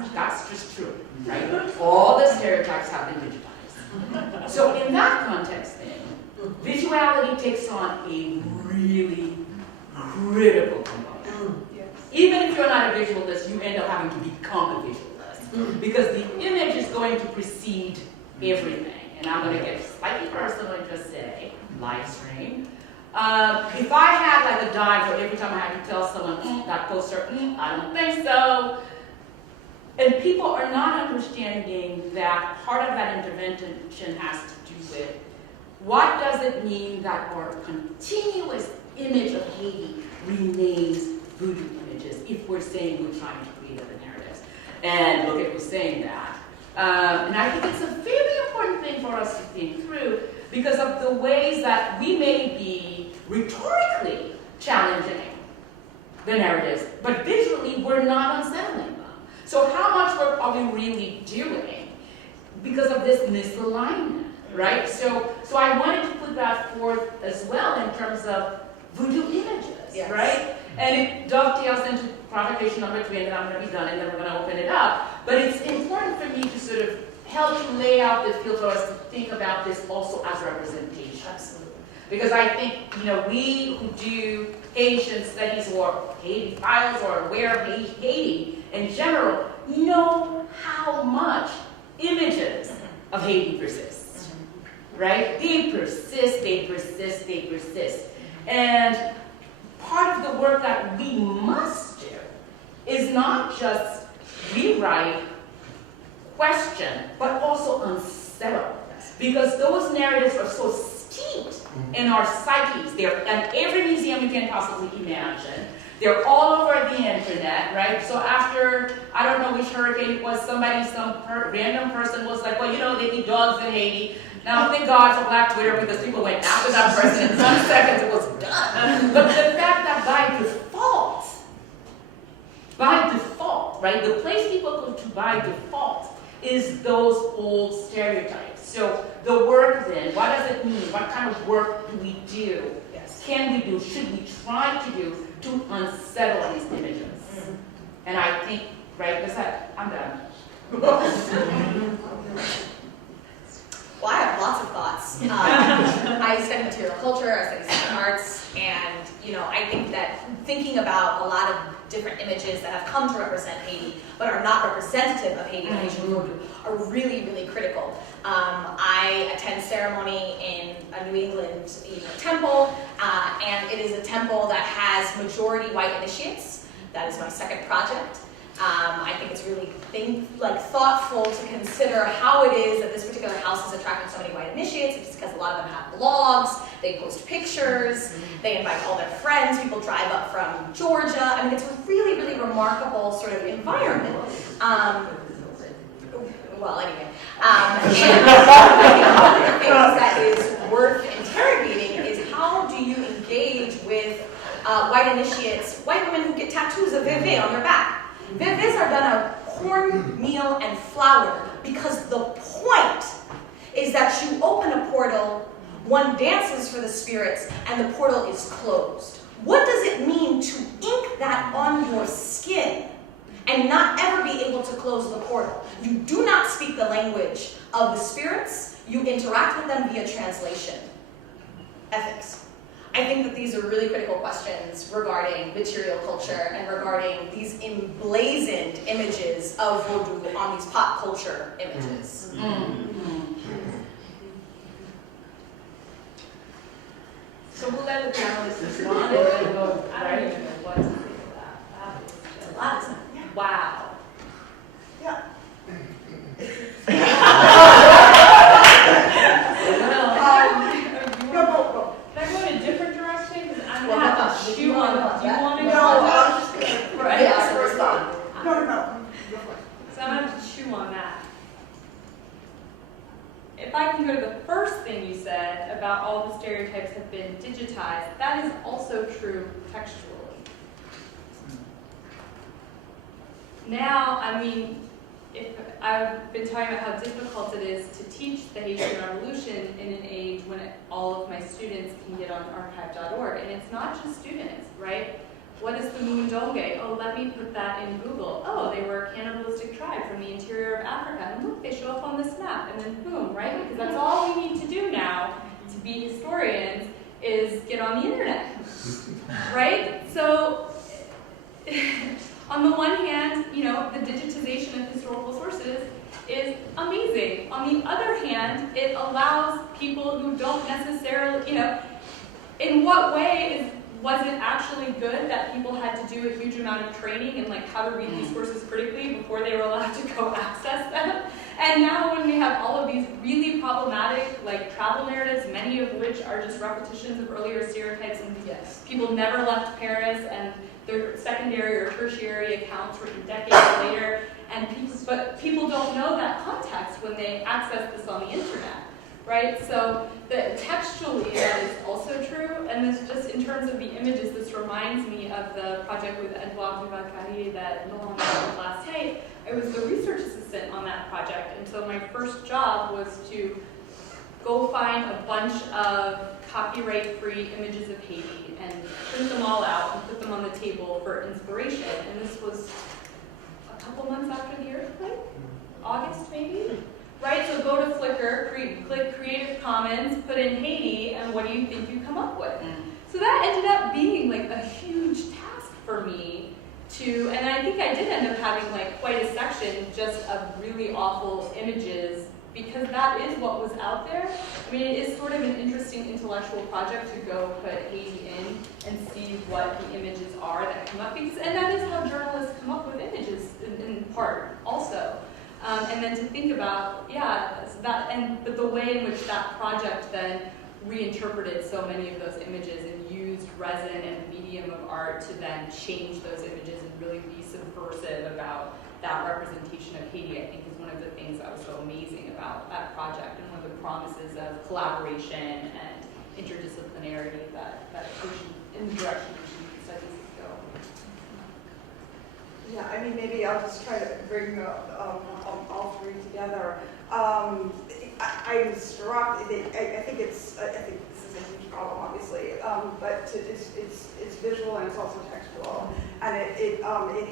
that's just true, right? All the stereotypes have been digitized. So in that context, then, visuality takes on a really critical component. Yes. Even if you're not a visualist, you end up having to become a visualist, because the image is going to precede everything. And I'm going to get slightly personal and just say, live stream. If I had like a dime for every time I had to tell someone, that poster, I don't think so. And people are not understanding that part of that intervention has to do with what does it mean that our continuous image of Haiti remains voodoo images if we're saying we're trying to create other narratives. And look at who's saying that. And I think it's a very important thing for us to think through because of the ways that we may be rhetorically challenging the narratives, but visually we're not unsettling them. So how much work are we really doing because of this misalignment, right? So I wanted to put that forth as well in terms of voodoo images, yes. Right? And it dovetails into provocation number 3, and then I'm going to be done, and then we're going to open it up. But it's important for me to sort of help to lay out the field for us to think about this also as representation. Absolutely. Because I think, we who do Haitian studies or Haiti files or aware of Haiti in general know how much images of Haiti persist, right? They persist, they persist, they persist. And part of the work that we must do is not just rewrite, question, but also unsettle. Because those narratives are so steeped in our psyches. They're in every museum you can possibly imagine. They're all over the internet, right? So after, I don't know which hurricane it was, some random person was like, well, they eat dogs in Haiti. Now, thank God for Black Twitter because people went after that person in 1 second, it was done. But the fact that by default, right, the place people go to by default is those old stereotypes. So the work then, what does it mean? What kind of work do we do? Yes. Can we do? Should we try to do to unsettle these images? And I think, right, I'm done. Well, I have lots of thoughts. I study material culture, I study certain arts, and I think that thinking about a lot of different images that have come to represent Haiti, but are not representative of Haiti and Haitian Vodou, are really, really critical. I attend ceremony in a New England temple, and it is a temple that has majority white initiates. That is my second project. I think it's really thoughtful to consider how it is that this particular house is attracting so many white initiates. It's because a lot of them have blogs, they post pictures, they invite all their friends, people drive up from Georgia. I mean, it's a really, really remarkable sort of environment. Well, anyway. And I think one of the things that is worth interrogating is how do you engage with white initiates, white women who get tattoos of Veve on their back. Vives are done of corn, meal, and flour because the point is that you open a portal, one dances for the spirits, and the portal is closed. What does it mean to ink that on your skin and not ever be able to close the portal. You do not speak the language of the spirits, you interact with them via translation. Ethics. I think that these are really critical questions regarding material culture and regarding these emblazoned images of Vodou on these pop culture images. So we'll let the panelists respond. I don't even know what to say to that. That was just A lot of time. wow. Yeah. Can I go in a different direction? Because I'm Well, not hold on. chew on. Do you want to No, go? I was just gonna, Right. Yeah, so respond. no, go for it. So I'm going to have to chew on that. If I can go to the first thing you said about all the stereotypes have been digitized, that is also true textually. Now, I mean, if I've been talking about how difficult it is to teach the Haitian Revolution in an age when all of my students can get on archive.org, and it's not just students, right? What is the Mundonge? Oh, let me put that in Google. Oh, they were a cannibalistic tribe from the interior of Africa. And look, they show up on this map. And then boom, right? Because that's all we need to do now to be historians is get on the internet, right? So on the one hand, you know, the digitization of historical sources is amazing. On the other hand, it allows people who don't necessarily, you know, in what way was it actually good that people had to do a huge amount of training in like how to read these sources critically before they were allowed to go access them? And now when we have all of these really problematic like travel narratives, many of which are just repetitions of earlier stereotypes, and Yes. people never left Paris, and their secondary or tertiary accounts written decades later, and people don't know that context when they access this on the internet. Right, so textually that is also true, and this just in terms of the images, this reminds me of the project with Edouard Duvacari that Laurent mentioned last night. I was the research assistant on that project, and so my first job was to go find a bunch of copyright-free images of Haiti and print them all out and put them on the table for inspiration, and this was a couple months after the earthquake, August maybe? Right, so go to Flickr, click Creative Commons, put in Haiti, and what do you think you come up with? So that ended up being like a huge task for me to, and I think I did end up having like quite a section just of really awful images because that is what was out there. I mean, it is sort of an interesting intellectual project to go put Haiti in and see what the images are that come up, because, and that is how journalists come up with images in part also. And then to think about, but the way in which that project then reinterpreted so many of those images and used resin and the medium of art to then change those images and really be subversive about that representation of Haiti, I think is one of the things that was so amazing about that project and one of the promises of collaboration and interdisciplinarity that in the direction Haitian studies go. Yeah, I mean, maybe I'll just try to bring all three together. I'm struck. I think this is a huge problem, obviously, but it's visual and it's also textual. And it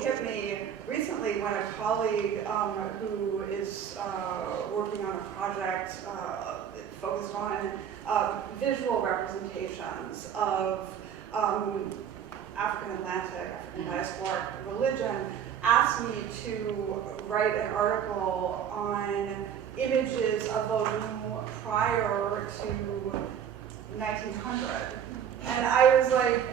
hit me recently when a colleague who is working on a project focused on visual representations of African Atlantic, African diasporic religion, asked me to write an article on images of Vodoun prior to 1900. And I was like,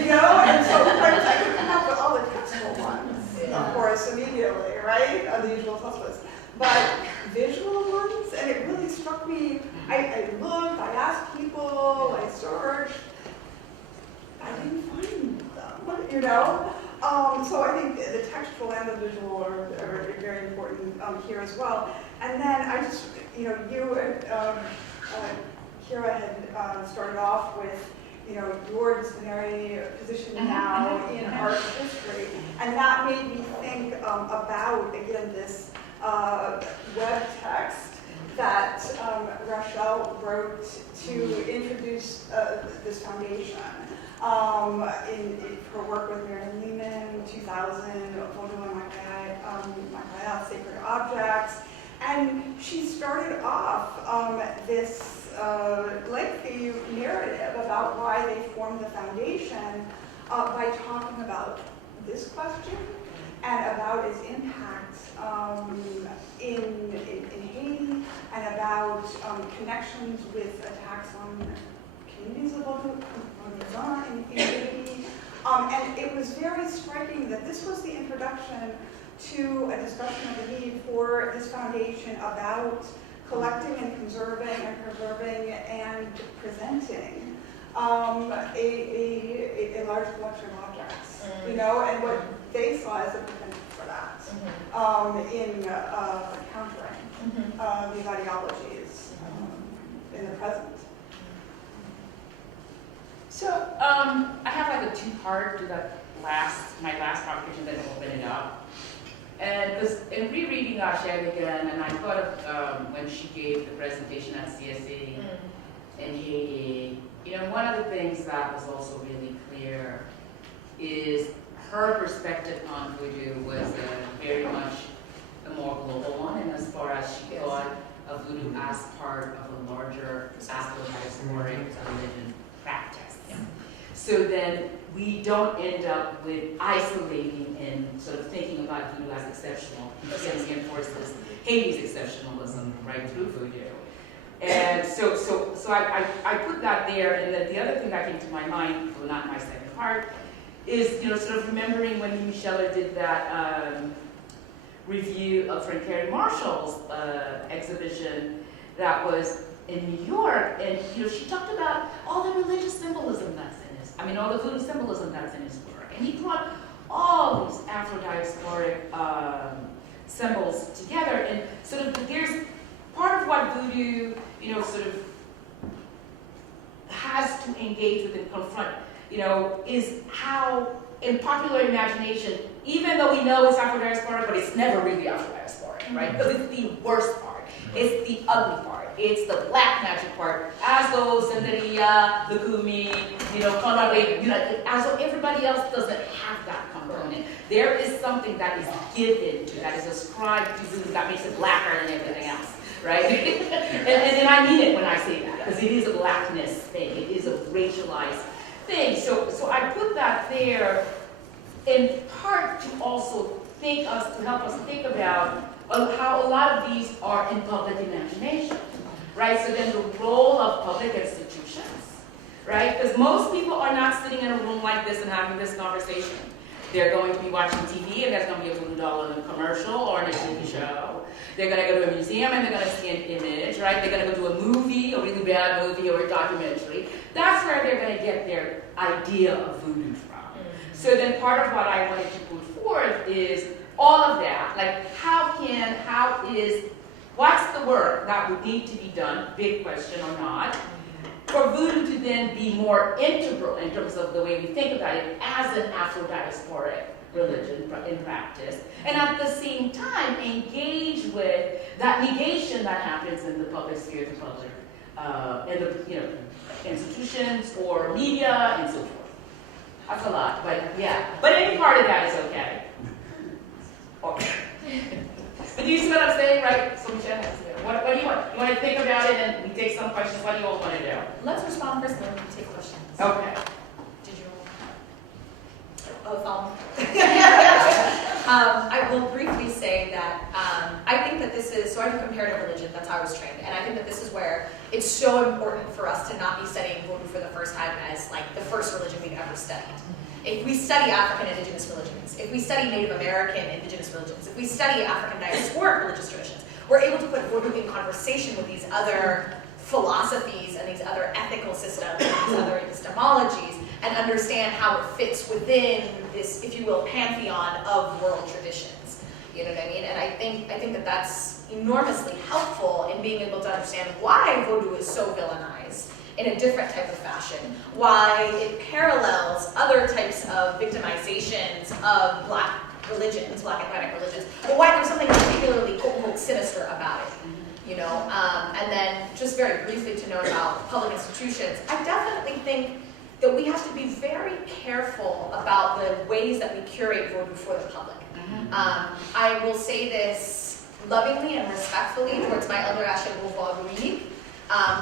you know, and so I could come up with all the textual ones, of course, immediately, right? The usual suspects. But visual ones, and it really struck me. I looked, I asked people, I searched, I didn't find them, you know? So I think the textual and the visual are very important here as well. And then I just, you know, you and Kira had started off with, you know, your disciplinary position now in art history. And that made me think about, again, this web text that Rachel wrote to introduce this foundation. In her work with Marilyn Lehman, 2000, Vodoun, my Sacred Objects, and she started off this lengthy narrative about why they formed the foundation by talking about this question and about its impact in Haiti and about connections with attacks on communities of Vodoun in Haiti. And it was very striking that this was the introduction to a discussion of the need for this foundation about collecting and conserving and preserving and presenting a large collection of objects, you know, and what they saw as a potential for that in countering these ideologies in the present. So I have like a two-part to that my last conversation, then I'll open it up. And because in rereading Shag again, and I thought of when she gave the presentation at CSE in Haiti, you know, one of the things that was also really clear is her perspective on Voodoo was very much a more global one, and as far as she thought of Voodoo as part of a larger Afro-diasporic religion practice. So then we don't end up with isolating and sort of thinking about Voodoo as exceptional, because it reinforces Haiti's exceptionalism right through Voodoo. And so I put that there, and then the other thing that came to my mind, well, not my second part, is, you know, sort of remembering when Mimi Scheller did that review of Frank Carey Marshall's exhibition that was in New York, and you know, she talked about all the religious symbolism that's in his, all the Voodoo symbolism that's in his work, and he brought all these Afro-diasporic symbols together, and sort of there's part of what Voodoo, you know, sort of has to engage with and confront, you know, is how in popular imagination, even though we know it's Afro-diasporic, but it's never really Afro-diasporic, right? Because it's the worst part, it's the ugly part, it's the black magic part, as though Santeria, the Kumi, you know, Konare, you know, as though everybody else doesn't have that component. There is something that is given to, that is ascribed to Voodoo that makes it blacker than everything else, right? and I mean it when I say that, because it is a blackness thing, it is a racialized thing. So I put that there in part to also to help us think about how a lot of these are in public imagination, right? So then the role of public institutions, right? Because most people are not sitting in a room like this and having this conversation. They're going to be watching TV, and there's going to be a voodoo doll in a commercial or in a TV show. They're going to go to a museum, and they're going to see an image, right? They're going to go to a movie, a really bad movie, or a documentary. That's where they're going to get their idea of voodoo from. So then part of what I wanted to put forth is all of that, like what's the work that would need to be done, big question or not, for voodoo to then be more integral in terms of the way we think about it as an Afro-diasporic religion in practice, and at the same time engage with that negation that happens in the public sphere, the public, in the, you know, institutions or media and so forth. That's a lot, but yeah. But any part of that is okay. Okay. But do you see what I'm saying, right? So Michelle, what do you want? You want to think about it and we take some questions? What do you all want to do? Let's respond first, then we can take questions. Okay. Did you? I will briefly say that I think that this is, so I do comparative religion, that's how I was trained, and I think that this is where it's so important for us to not be studying Vodou for the first time as like the first religion we've ever studied. If we study African indigenous religions, if we study Native American indigenous religions, if we study African diasporic religious traditions, we're able to put Vodou in conversation with these other philosophies and these other ethical systems and these other epistemologies and understand how it fits within this, if you will, pantheon of world traditions. You know what I mean? And I think that that's enormously helpful in being able to understand why Vodou is so villainized in a different type of fashion, why it parallels other types of victimizations of black religions, black and white religions, but why there's something particularly quote-unquote sinister about it. you know. And then just very briefly to note about public institutions, I definitely think that we have to be very careful about the ways that we curate Vodou for the public. I will say this lovingly and respectfully towards my elder Asher Vodou,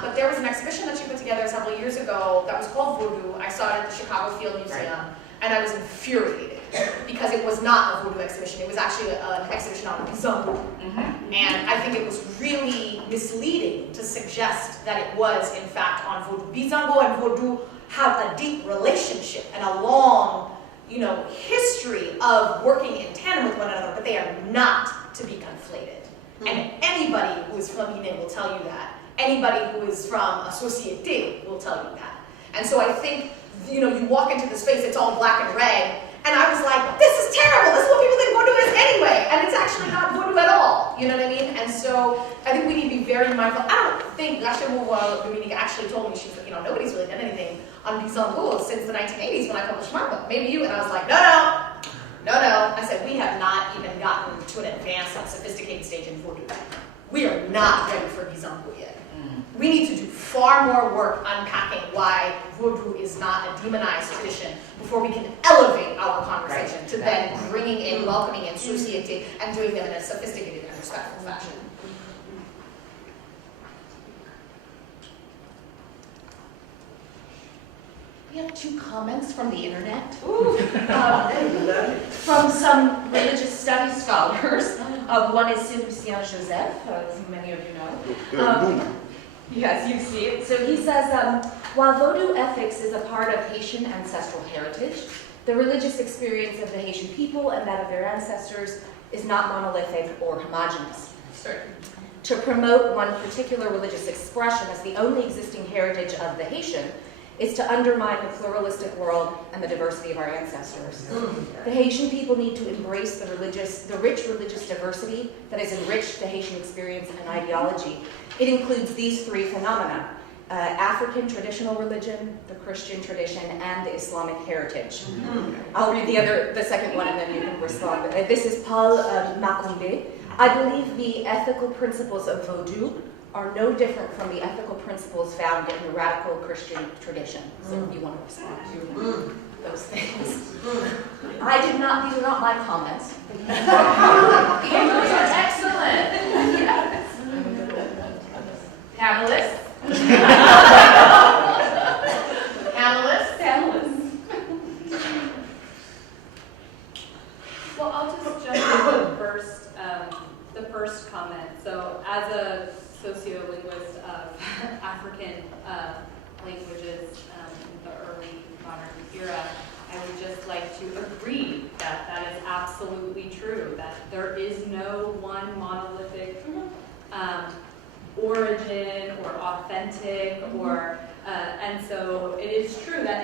but there was an exhibition that she put together several years ago that was called Vodou. I saw it at the Chicago Field Museum, and I was infuriated because it was not a Vodou exhibition. It was actually an exhibition on Bizango. And I think it was really misleading to suggest that it was, in fact, on Vodou. Bizango and Vodou have a deep relationship and a long, you know, history of working in tandem with one another, but they are not to be conflated. And anybody who is from Guinea will tell you that. Anybody who is from a société will tell you that. And so I think, you know, you walk into the space, it's all black and red, and I was like, this is terrible, this is what people think Vodou is anyway, and it's actually not Vodou at all, you know what I mean? And so I think we need to be very mindful. I don't think Dominique actually told me, she's like, you know, nobody's really done anything on Bizango since the 1980s when I published my book. Maybe you, and I was like, no. I said, we have not even gotten to an advanced and sophisticated stage in Vodou. We are not ready for Bizango yet. We need to do far more work unpacking why Vodou is not a demonized tradition before we can elevate our conversation to then bringing in, welcoming in société and doing them in a sophisticated and respectful fashion. We have 2 comments from the internet. From some religious studies scholars. One is Lucien Joseph, who many of you know. Yes, you see it. So he says, while Vodou ethics is a part of Haitian ancestral heritage, the religious experience of the Haitian people and that of their ancestors is not monolithic or homogeneous. Certainly. To promote one particular religious expression as the only existing heritage of the Haitian is to undermine the pluralistic world and the diversity of our ancestors. The Haitian people need to embrace the rich religious diversity that has enriched the Haitian experience and ideology. It includes these 3 phenomena: African traditional religion, the Christian tradition, and the Islamic heritage. I'll read the second one, and then you can respond. This is Paul Macombe. I believe the ethical principles of Vodou are no different from the ethical principles found in the radical Christian tradition. So you want to respond to those things. These are not my comments. The answers are excellent. Yes. Panelists? Well, I'll just jump into the first comment. So as a sociolinguist of African languages in the early modern era, I would just like to agree that that is absolutely true, that there is no one monolithic origin or authentic, or and so it is true that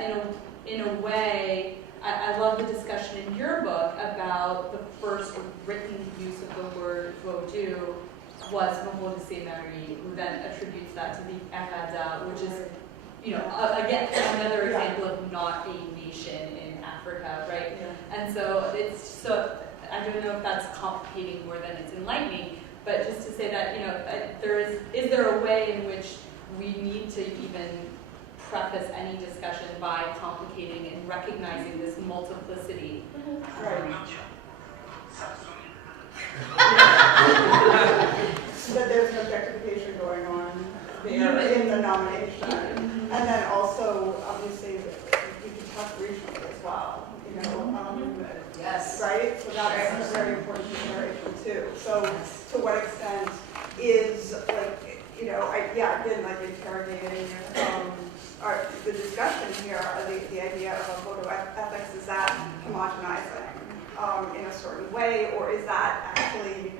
in a way, I love the discussion in your book about the first written use of the word Vodou was Maman de Saint-Marie, who then attributes that to the Erada, which is, you know, again, another example of not a nation in Africa, right? Yeah. And so I don't know if that's complicating more than it's enlightening, but just to say that, you know, is there a way in which we need to even preface any discussion by complicating and recognizing this multiplicity? That there's an objectification going on there in the nomination. And then also, obviously, we can talk regionally as well, you know. Yes. Right? So that's a very important consideration too. So to what extent is, like, you know, I've been like interrogating the discussion here, the idea of a Vodou ethics, is that homogenizing in a certain way, or is that actually,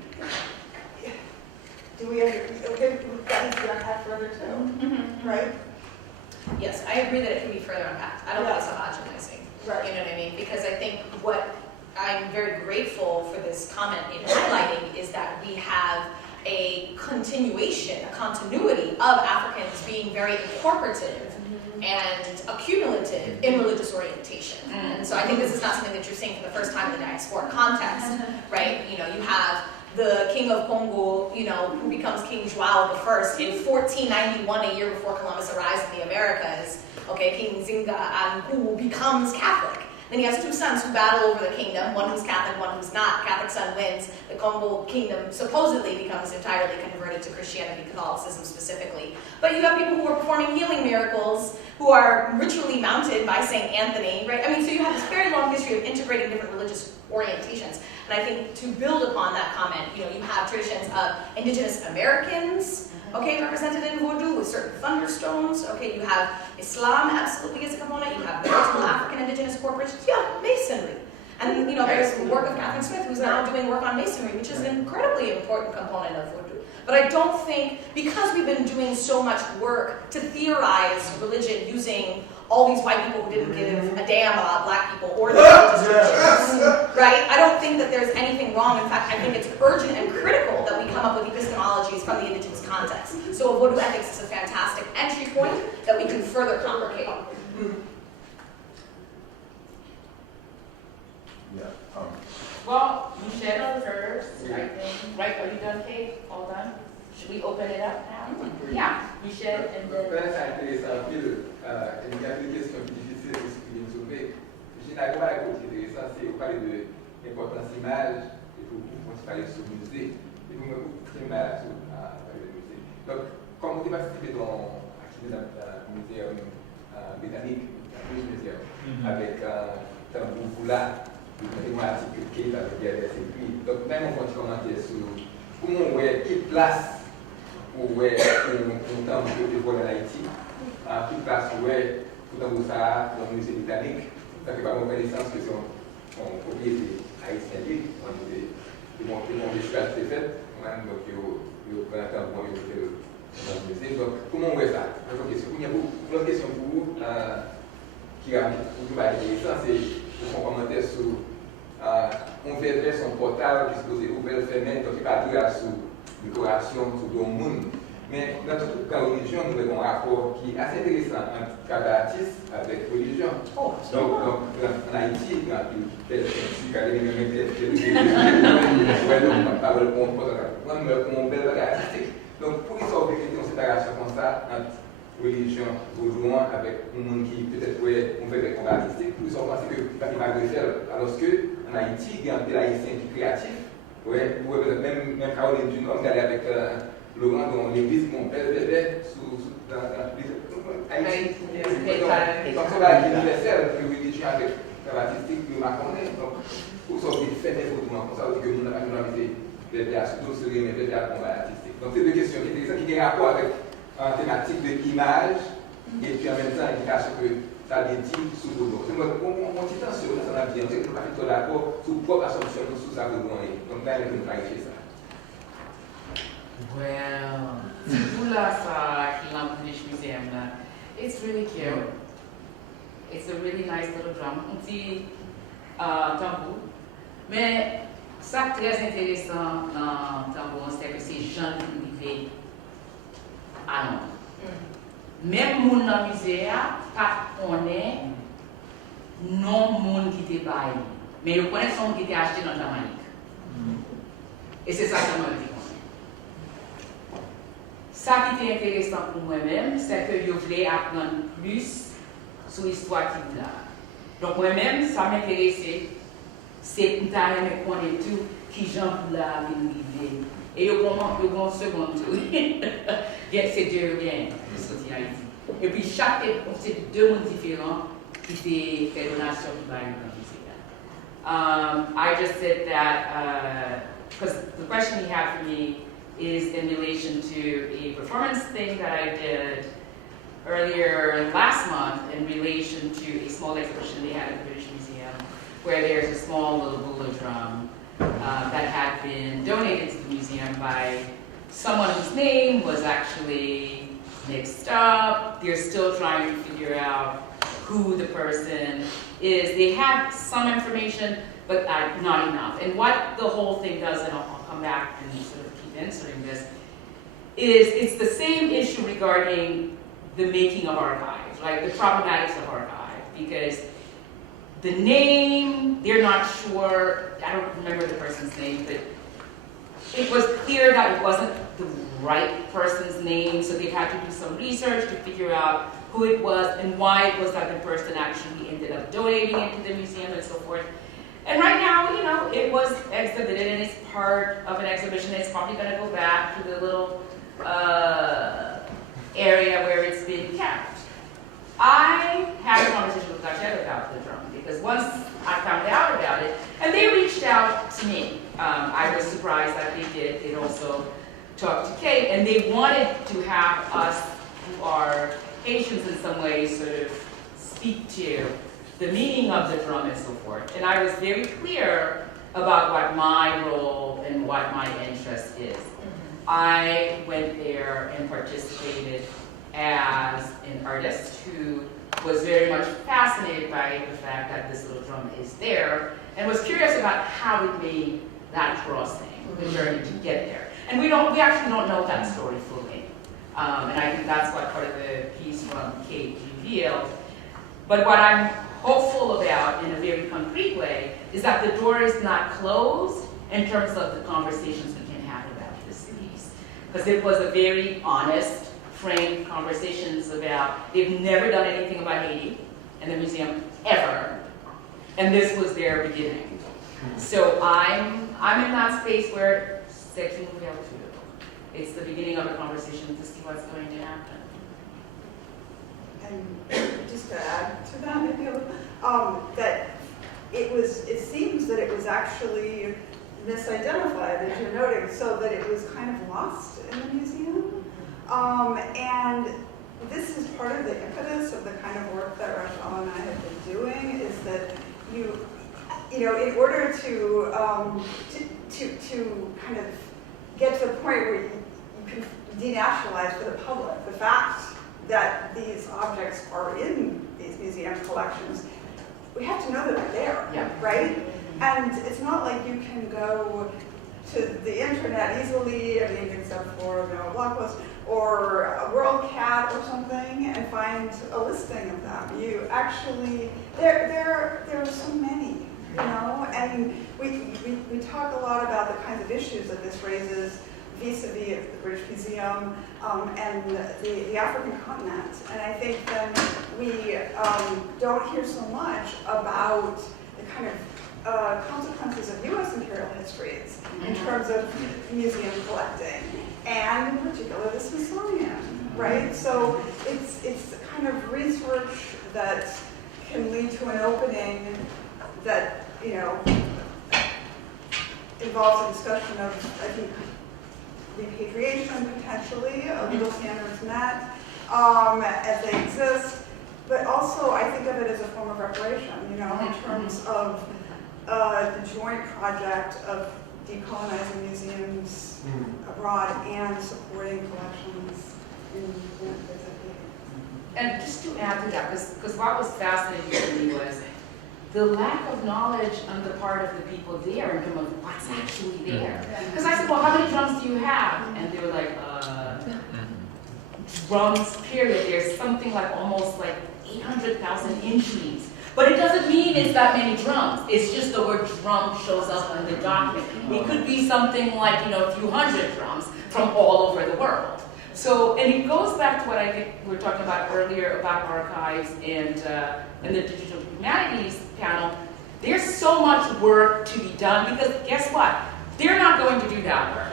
that needs to be unpacked further too, right? Yes, I agree that it can be further unpacked. I don't think it's homogenizing. Right. You know what I mean? Because I think what I'm very grateful for this comment in highlighting is that we have a continuity of Africans being very incorporative and accumulative in religious orientation. And so I think this is not something that you're seeing for the first time in the diasporic context, right? You know, you have the king of Congo, who becomes King Joao I in 1491, a year before Columbus arrives in the Americas. Okay, King Zinga who becomes Catholic. Then he has two sons who battle over the kingdom, one who's Catholic, one who's not. Catholic son wins. The Congo kingdom supposedly becomes entirely converted to Christianity, Catholicism specifically. But you have people who are performing healing miracles, who are ritually mounted by St. Anthony, right? So you have this very long history of integrating different religious orientations. And I think to build upon that comment, you have traditions of indigenous Americans, okay, represented in Vodou with certain thunderstones. Okay, you have Islam absolutely as a component. You have multiple African indigenous corporations. Yeah, masonry. And there's the work of Catherine Smith, who's now doing work on masonry, which is an incredibly important component of Vodou. But I don't think, because we've been doing so much work to theorize religion using all these white people who didn't give a damn about black people or the religious traditions, right? I don't think that there's anything wrong. In fact, I think it's urgent and critical that we come up with epistemologies from the indigenous context. So Vodou ethics is a fantastic entry point that we can further complicate. Well, Michelle first, I think. Right, are you done, Kate? All done? Should we open it up now? Yeah, Michelle and then... C'est intéressant, il y a des questions difficiles que vous soulevez. J'ai un côté intéressant, c'est vous parlez de l'importance image, et vous parlez sur le musée, et vous me très mal sur le musée. Donc, comme vous participez dans le muséum britannique, le muséum, avec un bout là, une article qui est avec les circuits. Donc, même on continue à commenter sur comment quelle place pour un temps de vol en Haïti, quelle place pour un ça dans le musée britannique. Donc, il va avoir connaissance que son propriété haïtienne, on a démontré mon choix qui est fait, donc il prend un temps pour le musée. Donc, comment on voit ça? L'autre question pour vous, qui est intéressant, c'est pour qu'on commentaire sur on verrait son portal qui se posait ouvert fermé, donc il va dire sur décoration, sur le monde. Mais dans toute la religion, nous avons un rapport qui est assez intéressant entre cadre artiste avec religion. Donc, en Haïti, quand il fait un carré, donc, pour qu'ils soient une séparation comme ça entre religion, Vodoun, avec un monde qui peut-être on fait des combats artistiques, pour qu'ils soient pensés que c'est pas de faire. Alors que en Haïti, il y a des haïtiens qui sont créatifs. Même Caroline du Nord, d'aller avec Laurent dans l'église, mon père bébé, dans l'église. Haïti. Donc, ça va être universel, que religion avec l'artistique, nous m'accordons. Donc, pour sortir de faire des photos, comme ça, on dit que nous n'avons pas mis bébé à surtout se réunir, bébé à combat artistique. Donc, c'est deux questions intéressantes qui ont un rapport avec une thématique de l'image et puis en même temps, l'indication que ça a dit sous Vodoun. On dit tant sur ça, on a dit, on sait que nous n'avons pas d'accord sur propre assumption sous ça Vodoun. Donc, là, il faut nous clarifier ça. Well, British Museum, it's really cute. It's a really nice little drum. On dit tambour. Mais ça qui est très intéressant dans tambour, c'est que c'est gens qui vivent à nous. Même moun dans le musée, pas connaît non moun qui te baille. Mais le connaît son qui était acheté dans Jamaïque. Et c'est ça que moi je dis. Ça qui était intéressant pour moi-même, c'est que je voulais apprendre plus sur l'histoire qui est là. Donc moi-même, ça m'intéressait. C'est une taille de connaître tout qui j'en peux là vivre. Et je comprends second tout. C'est deux liens qui sont en Haïti. Et puis chaque c'est deux mondes différents qui fait donation qui va dans le musée. I just said that because the question he had for me is in relation to a performance thing that I did earlier last month in relation to a small exhibition they had at the British Museum, where there's a small little bula drum that had been donated to the museum by someone whose name was actually mixed up. They're still trying to figure out who the person is. They have some information, but not enough. And what the whole thing does, and I'll come back and sort of keep answering this, is it's the same issue regarding the making of archives, right? The problematics of archive, because the name, they're not sure, I don't remember the person's name, but it was clear that it wasn't the right person's name, so they had to do some research to figure out who it was and why it was that the person actually ended up donating it to the museum and so forth. And right now, you know, it was exhibited and it's part of an exhibition. It's probably going to go back to the little area where it's been kept. I had a conversation with Gachet about the drum because once I found out about it, and they reached out to me. I was surprised that they did. They also talked to Kate, and they wanted to have us who are Haitians in some ways sort of speak to the meaning of the drum and so forth. And I was very clear about what my role and what my interest is. I went there and participated as an artist who was very much fascinated by the fact that this little drum is there and was curious about how it made that crossing, the journey to get there. And we actually don't know that story fully. And I think that's what part of the piece from Kate revealed. But what I'm hopeful about in a very concrete way is that the door is not closed in terms of the conversations we can have about this piece. Because it was a very honest, frank conversations about, they've never done anything about Haiti in the museum, ever. And this was their beginning. So I'm in that space where section will be able to. It's the beginning of a conversation to see what's going to happen. And just to add to that, I feel that it seems that it was actually misidentified, as you're noting, so that it was kind of lost in the museum. And this is part of the impetus of the kind of work that Rachel and I have been doing, is that you know, in order to kind of get to the point where you can denationalize for the public the fact that these objects are in these museum collections, we have to know that they're there, right? And it's not like you can go to the internet easily, I mean, except for a blog post or a WorldCat or something, and find a listing of them. You actually, there are so many, you know, and we talk a lot about the kinds of issues that this raises vis-a-vis the British Museum and the African continent. And I think then we don't hear so much about the kind of consequences of U.S. imperial histories in terms of museum collecting, and in particular the Smithsonian, right? So it's the kind of research that can lead to an opening that, you know, involves a discussion of, I think, repatriation potentially, of legal standards met as they exist, but also I think of it as a form of reparation, you know, in terms of the joint project of decolonizing museums abroad and supporting collections in the executive. And just to add to that, because what was fascinating to me was the lack of knowledge on the part of the people there in terms of what's actually there. Because I said, well, how many drums do you have? And they were like, drums, period. There's something like almost like 800,000 entries. But it doesn't mean it's that many drums. It's just the word drum shows up in the document. It could be something like, you know, a few hundred drums from all over the world. So, and it goes back to what I think we were talking about earlier about archives and the digital humanities panel. There's so much work to be done because guess what? They're not going to do that work.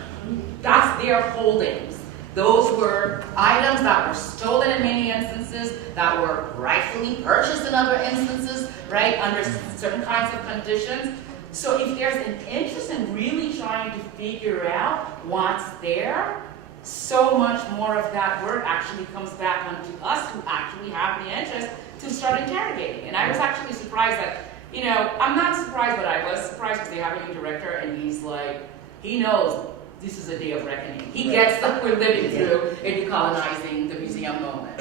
That's their holdings. Those were items that were stolen in many instances, that were rightfully purchased in other instances, right, under certain kinds of conditions. So if there's an interest in really trying to figure out what's there, so much more of that work actually comes back onto us who actually have the interest to start interrogating. And I was actually surprised that, you know, I'm not surprised, but I was surprised because they have a new director and he's like, he knows this is a day of reckoning. He gets that we're living through a decolonizing the museum moment.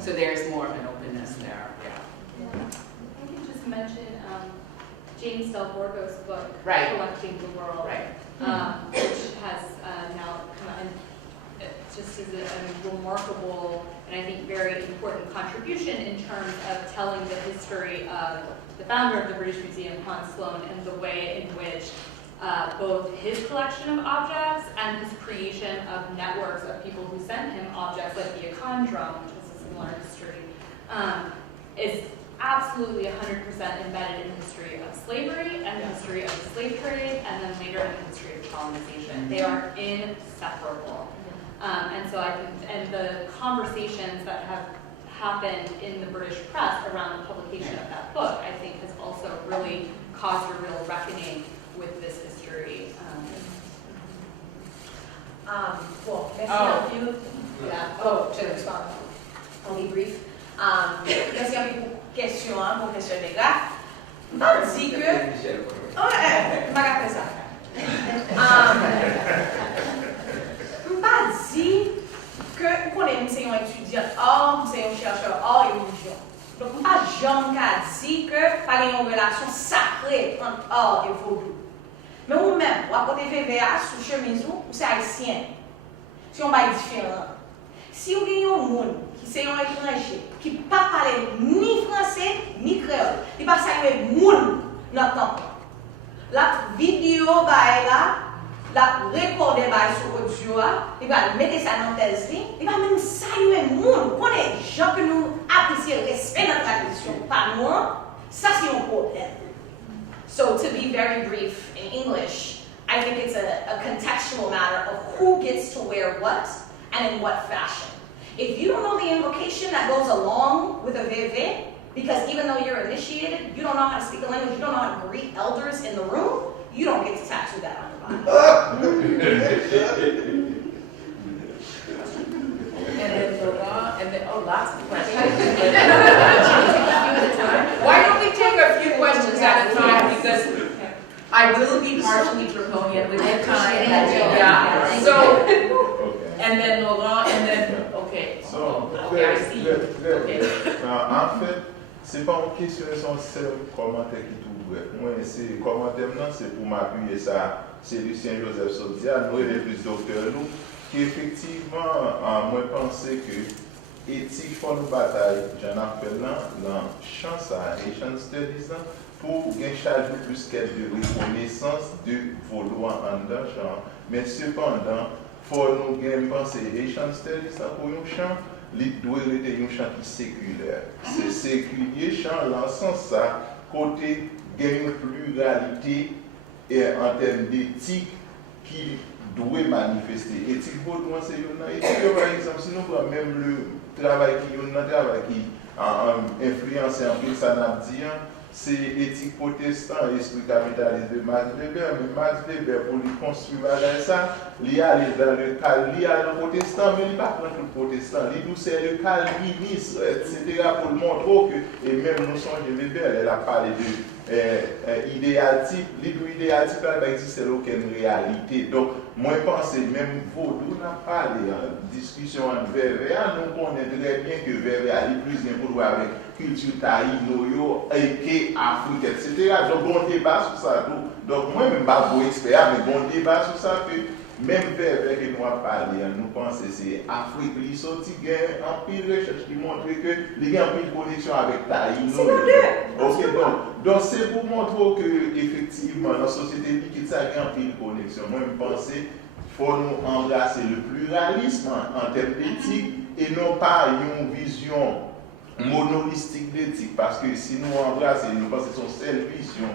So there's more of an openness there. Yeah. I can just mention James Del Borgo's book, Right. Collecting the World, Right. Which has now come out, and it just is a remarkable and I think very important contribution in terms of telling the history of the founder of the British Museum, Hans Sloane, and the way in which both his collection of objects and his creation of networks of people who sent him objects like the Akan drum, which was a similar history, is absolutely 100% embedded in the history of slavery and the history of the slave trade, and then later in the history of colonization. They are inseparable. And so and the conversations that have happened in the British press around the publication of that book, I think, has also really caused a real reckoning with this history. Bon, merci un peu. Oh, je vais on be brief. Merci un peu pour question, pour question des gars. On dit que... Ouais, pas grave ça. On pas dit que qu'on est un étudiant, c'est un chercheur hors religion. Donc on pas jamais dit que pas une relation sacrée entre or et vaudou. Mais ou même, ou à côté VVA sous chemise ou c'est haïtien. Si on va différent. Si vous avez un monde qui c'est un étranger qui ne parle pas ni français ni créole, il va saluer monde dans temps. La vidéo là, la recorder sur audio, il va mettre ça dans thèse, il va même saluer monde. Qu'on est gens que nous apprécions le respect de la tradition, pas nous, ça c'est un problème. So to be very brief in English, I think it's a contextual matter of who gets to wear what and in what fashion. If you don't know the invocation that goes along with a VV, because even though you're initiated, you don't know how to speak the language, you don't know how to greet elders in the room, you don't get to tattoo that on your body. And then Vodoun, and then, lots of questions. Why don't we take a few questions at a time, because I will be partially draconian with the time. Yeah, so, and then Laurent, and then, okay, I see you. Okay. En fait, c'est pas une question essentielle commentaire qui tout bref. Moi, c'est commentaire maintenant, c'est pour m'appuyer ça. C'est Lucien Joseph Sodia, nous et les plus docteurs, nous, qui effectivement, moi, pensais que éthique pour nous bataille, j'en appelle dans chance à Haitian Studies, pour gagner charge plus qu'elle de reconnaissance de Vodou en dedans champ. Mais cependant, faut nous gagner penser Haitian Studies pour un champ, il doit être un champ qui séculaire. C'est séculier champ dans le sens ça, côté gagne pluralité et en termes d'éthique qui doit manifester. Éthique Vodou c'est une éthique par exemple, si nous prenons même le travail qui a influencé un peu ça n'a dit, c'est éthique protestant, esprit capitaliste de Max Weber, mais Max Weber, pour lui construire ça, il y a dans le protestant, mais il n'y a pas dans le protestant, il dit c'est le calviniste, etc., pour le montrer que, et même nous sommes de Weber, elle a parlé de idéal type, l'idéal type, il n'existe aucune réalité. Donc, moi, je pense que même Vodoun n'a pas de discussion en VVA, nous connaissons très bien que VVA est plus important avec culture taïno, Afrique, etc. Donc, bon débat sur ça. Donc, moi, même pas pour expert, mais bon débat sur ça, que même VVA que nous avons parlé, nous pensons que c'est Afrique, il sorti en pile recherche qui montre que il y a un pile connexion avec taïno. Donc, c'est pour montrer que, effectivement, dans la société liquide, ça a un pile connexion. Moi, je pense qu'il faut nous embrasser le pluralisme en termes d'éthique et non pas une vision monolistique d'éthique, parce que si nous embrassons, nous pensons que son seule vision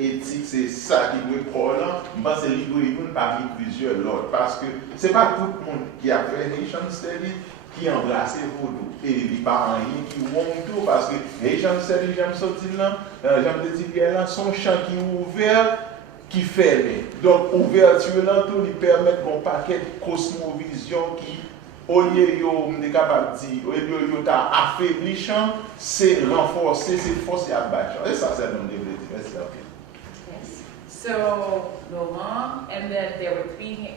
éthique, c'est ça qui doit prendre, je pense que il doit parmi plusieurs autres, parce que ce n'est pas tout le monde qui a fait Haitian Studies qui embrasse Vodou, et il n'y a pas rien qui ouvre tout, parce que Haitian Studies, j'aime sortir là, j'aime dire là, son champ qui est ouvert, qui ferme. Donc, ouverture là, tout lui permet un paquet de cosmovision qui au lieu de capable dire, au lieu de affaiblissant, c'est renforcer, c'est forcer à battre. Et ça, c'est un développement. Merci. Yes. So, Laurent, and then there were three,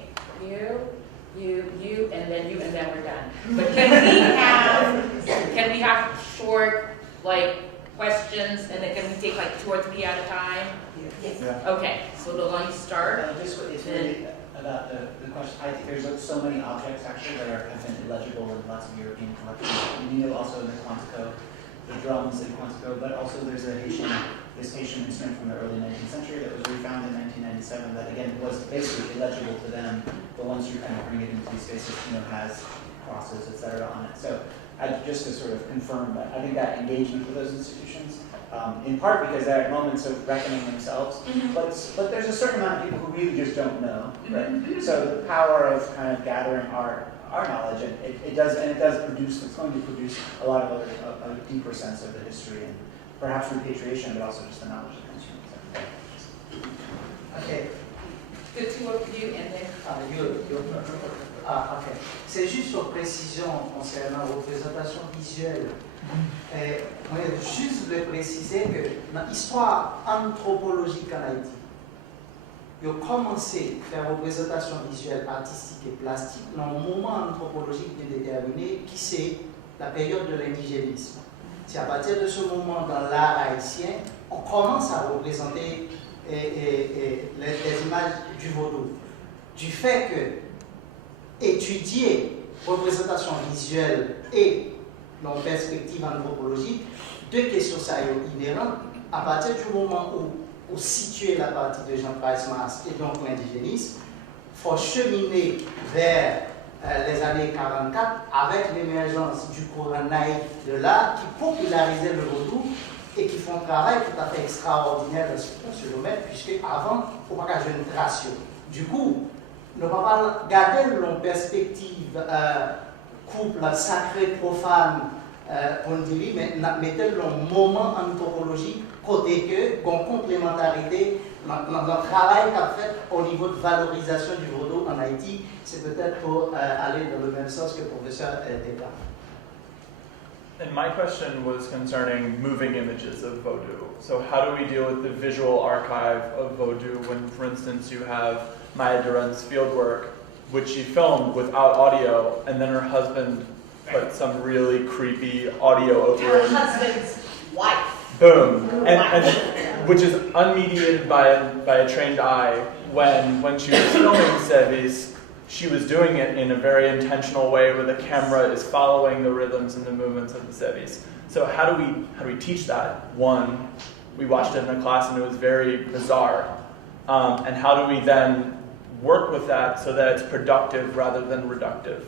you, and then we're done. But can we have short, like, questions, and then can we take like 2 or 3 at a time? Yes. Yeah. Okay, so Laurent, you start. Just it's really about the question. I think there's so many objects actually that have been illegible in lots of European collections. And you know, also in the Quantico, the drums in Quantico, but also there's this Haitian instrument from the early 19th century that was refound in 1997 that again was basically illegible to them, but once you kind of bring it into these spaces, has crosses, etc. on it. So just to sort of confirm that, I think that engagement with those institutions, in part because they're at moments of reckoning themselves, but there's a certain amount of people who really just don't know, right? So the power of kind of gathering our knowledge, and it does produce, it's going to produce a lot of a deeper sense of the history and perhaps repatriation, but also just the knowledge that comes from it. Okay. The two of you and then. Ok. C'est juste une précision concernant la représentation visuelle. Moi, juste voulais préciser que dans l'histoire anthropologique en Haïti, ils ont commencé à faire représentation visuelle, artistique et plastique dans un moment anthropologique bien déterminé qui c'est la période de l'indigénisme. C'est à partir de ce moment dans l'art haïtien, on commence à représenter les images du Vodou. Du fait que étudier représentation visuelle et dans une perspective anthropologique, deux questions ça inhérentes. À partir du moment où situer la partie de Jean Price-Mars et donc l'indigénisme, il faut cheminer vers les années 44 avec l'émergence du courant naïf de l'art qui popularisait le Vodou et qui font un travail tout à fait extraordinaire dans ce domaine, puisque avant, il ne faut pas qu'il y ait une ratio. Du coup, ne pas garder en perspective couple sacré profane pour dire, mais mettez le moment anthropologique côté que, en complémentarité, dans le travail qu'a fait au niveau de valorisation du Vodou en Haïti, c'est peut-être pour aller dans le même sens que le professeur Descartes. And my question was concerning moving images of Vodou. So how do we deal with the visual archive of Vodou when, for instance, you have Maya Duran's fieldwork, which she filmed without audio, and then her husband put some really creepy audio over Her it. husband's wife. Boom. And which is unmediated by a trained eye. When she was filming Sevis, she was doing it in a very intentional way where the camera is following the rhythms and the movements of the Sevis. So how do we teach that? One, we watched it in a class and it was very bizarre. And how do we then work with that so that it's productive rather than reductive?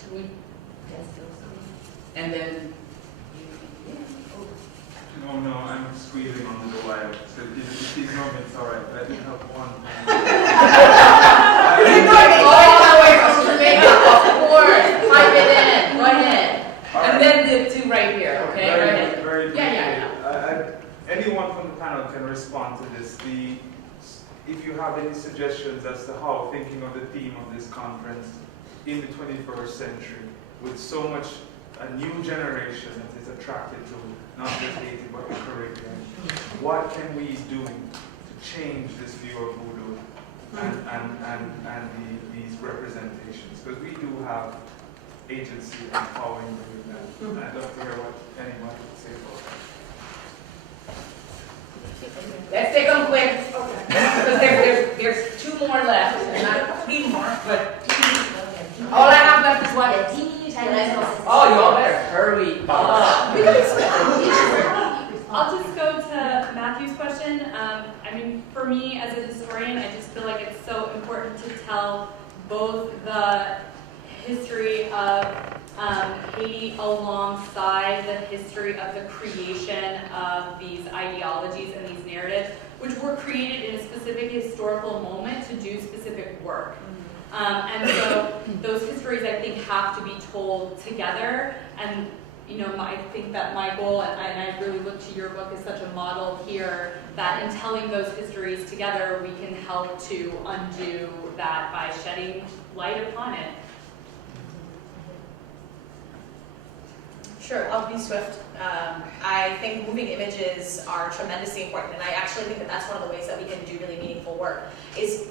Should we? And then. No, I'm squeezing on the wire. So if he's not, it's all right. But I did have one. Of course, pipe it in. Go ahead. And then the two right here. Okay, go ahead. Very Yeah. Anyone from the panel can respond to this. If you have any suggestions as to how thinking of the theme of this conference in the 21st century, with so much a new generation that is attracted to not just Haiti but the Caribbean, what can we do to change this view of Voodoo and these representations? Because we do have agency in following the movement. I'd love to hear what anyone would say about that. Let's take them quick. Because there's two more left, and not three more, but all I have left is what? Oh, you all better hurry. I'll just go to Matthew's question. I mean, for me as a historian, I just feel like it's so important to tell both the history of Haiti alongside the history of the creation of these ideologies and these narratives, which were created in a specific historical moment to do specific work. And so those histories, I think, have to be told together. And I think that my goal, and I really look to your book as such a model here, that in telling those histories together, we can help to undo that by shedding light upon it. Sure, I'll be swift. I think moving images are tremendously important, and I actually think that that's one of the ways that we can do really meaningful work. Is,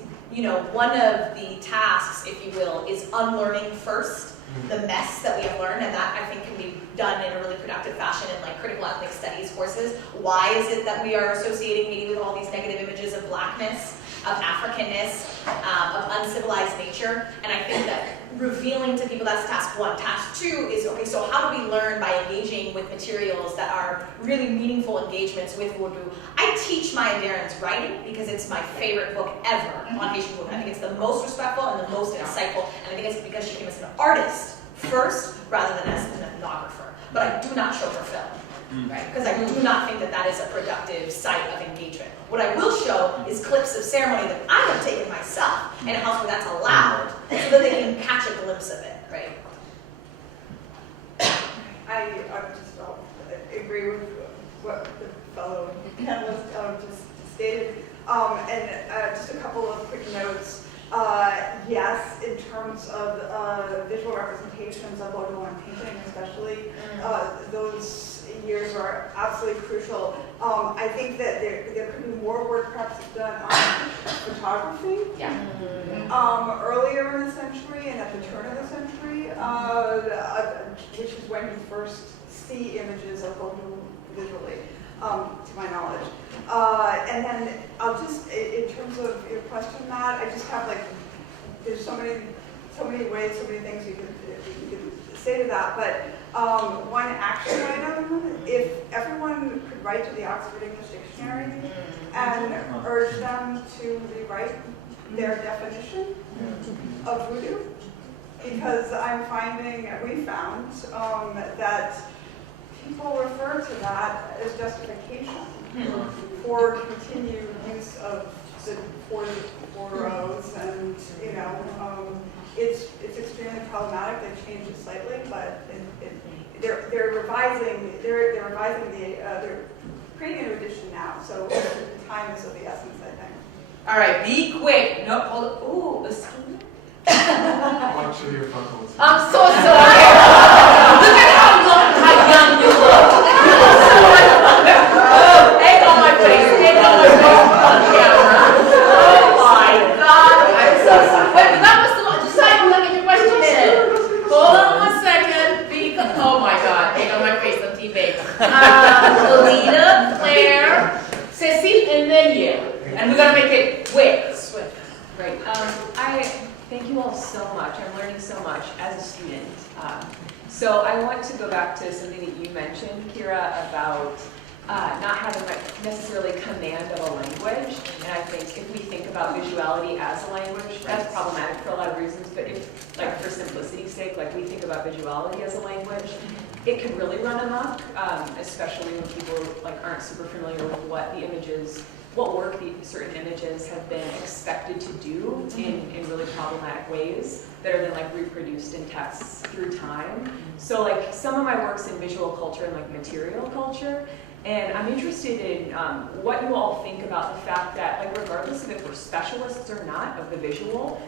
one of the tasks, if you will, is unlearning first the mess that we have learned, and that I think can be done in a really productive fashion in like critical ethnic studies courses. Why is it that we are associating Haiti with all these negative images of blackness? of Africanness, of uncivilized nature. And I think that revealing to people, that's task one. Task two is, okay, so how do we learn by engaging with materials that are really meaningful engagements with Vodou? I teach my adherents writing because it's my favorite book ever on Haitian Vodou. I think it's the most respectful and the most insightful, and I think it's because she came as an artist first rather than as an ethnographer. But I do not show her film, right? Because I do not think that that is a productive site of engagement. What I will show is clips of ceremony that I have taken myself in a house where that's allowed, so that they can catch a glimpse of it, right? I just agree with what the fellow panelist just stated. And just a couple of quick notes. Yes, in terms of visual representations of Vodoun painting especially, those years are absolutely crucial. I think that there could be more work perhaps done on photography. Yeah. Earlier in the century and at the turn of the century, which is when you first see images of Vodoun visually, to my knowledge. And then I'll just, in terms of your question, Matt, I just have there's so many ways, so many things you could say to that. But one action item, if everyone could write to the Oxford English Dictionary and urge them to rewrite their definition of voodoo, because we found that people refer to that as justification for continued use of the four rows, and it's extremely problematic. They've changed it slightly, but they're revising they're creating a new edition now. So the time is of the essence, I think. All right, be quick. No, hold on. Ooh, a student. Watch your photos. I'm so sorry. Look at how young you look. Egg on my face. Egg on my face on camera. Oh my God. I'm so sorry. Wait, that was the one. Just so I can look at your question in. Hold on 1 second. Oh my God. Egg on my face on TV. Alita, Claire, Cecile, and then you. And we're going to make it quick. Swift. Great. Thank you all so much. I'm learning so much as a student. So I want to go back to something that you mentioned, Kira, about not having necessarily command of a language. And I think if we think about visuality as a language, that's problematic for a lot of reasons. But if, for simplicity's sake, we think about visuality as a language, it could really run amok, especially when people aren't super familiar with what work certain images have been expected to do in really problematic ways that are then reproduced in texts through time. So some of my work's in visual culture and material culture, and I'm interested in what you all think about the fact that regardless of if we're specialists or not of the visual,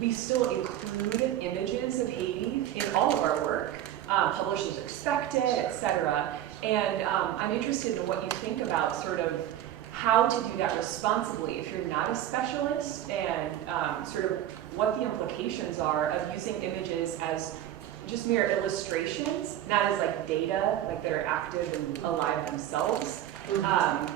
we still include images of Haiti in all of our work, published as expected, etc. And I'm interested in what you think about sort of how to do that responsibly if you're not a specialist, and sort of what the implications are of using images as just mere illustrations, not as data that are active and alive themselves.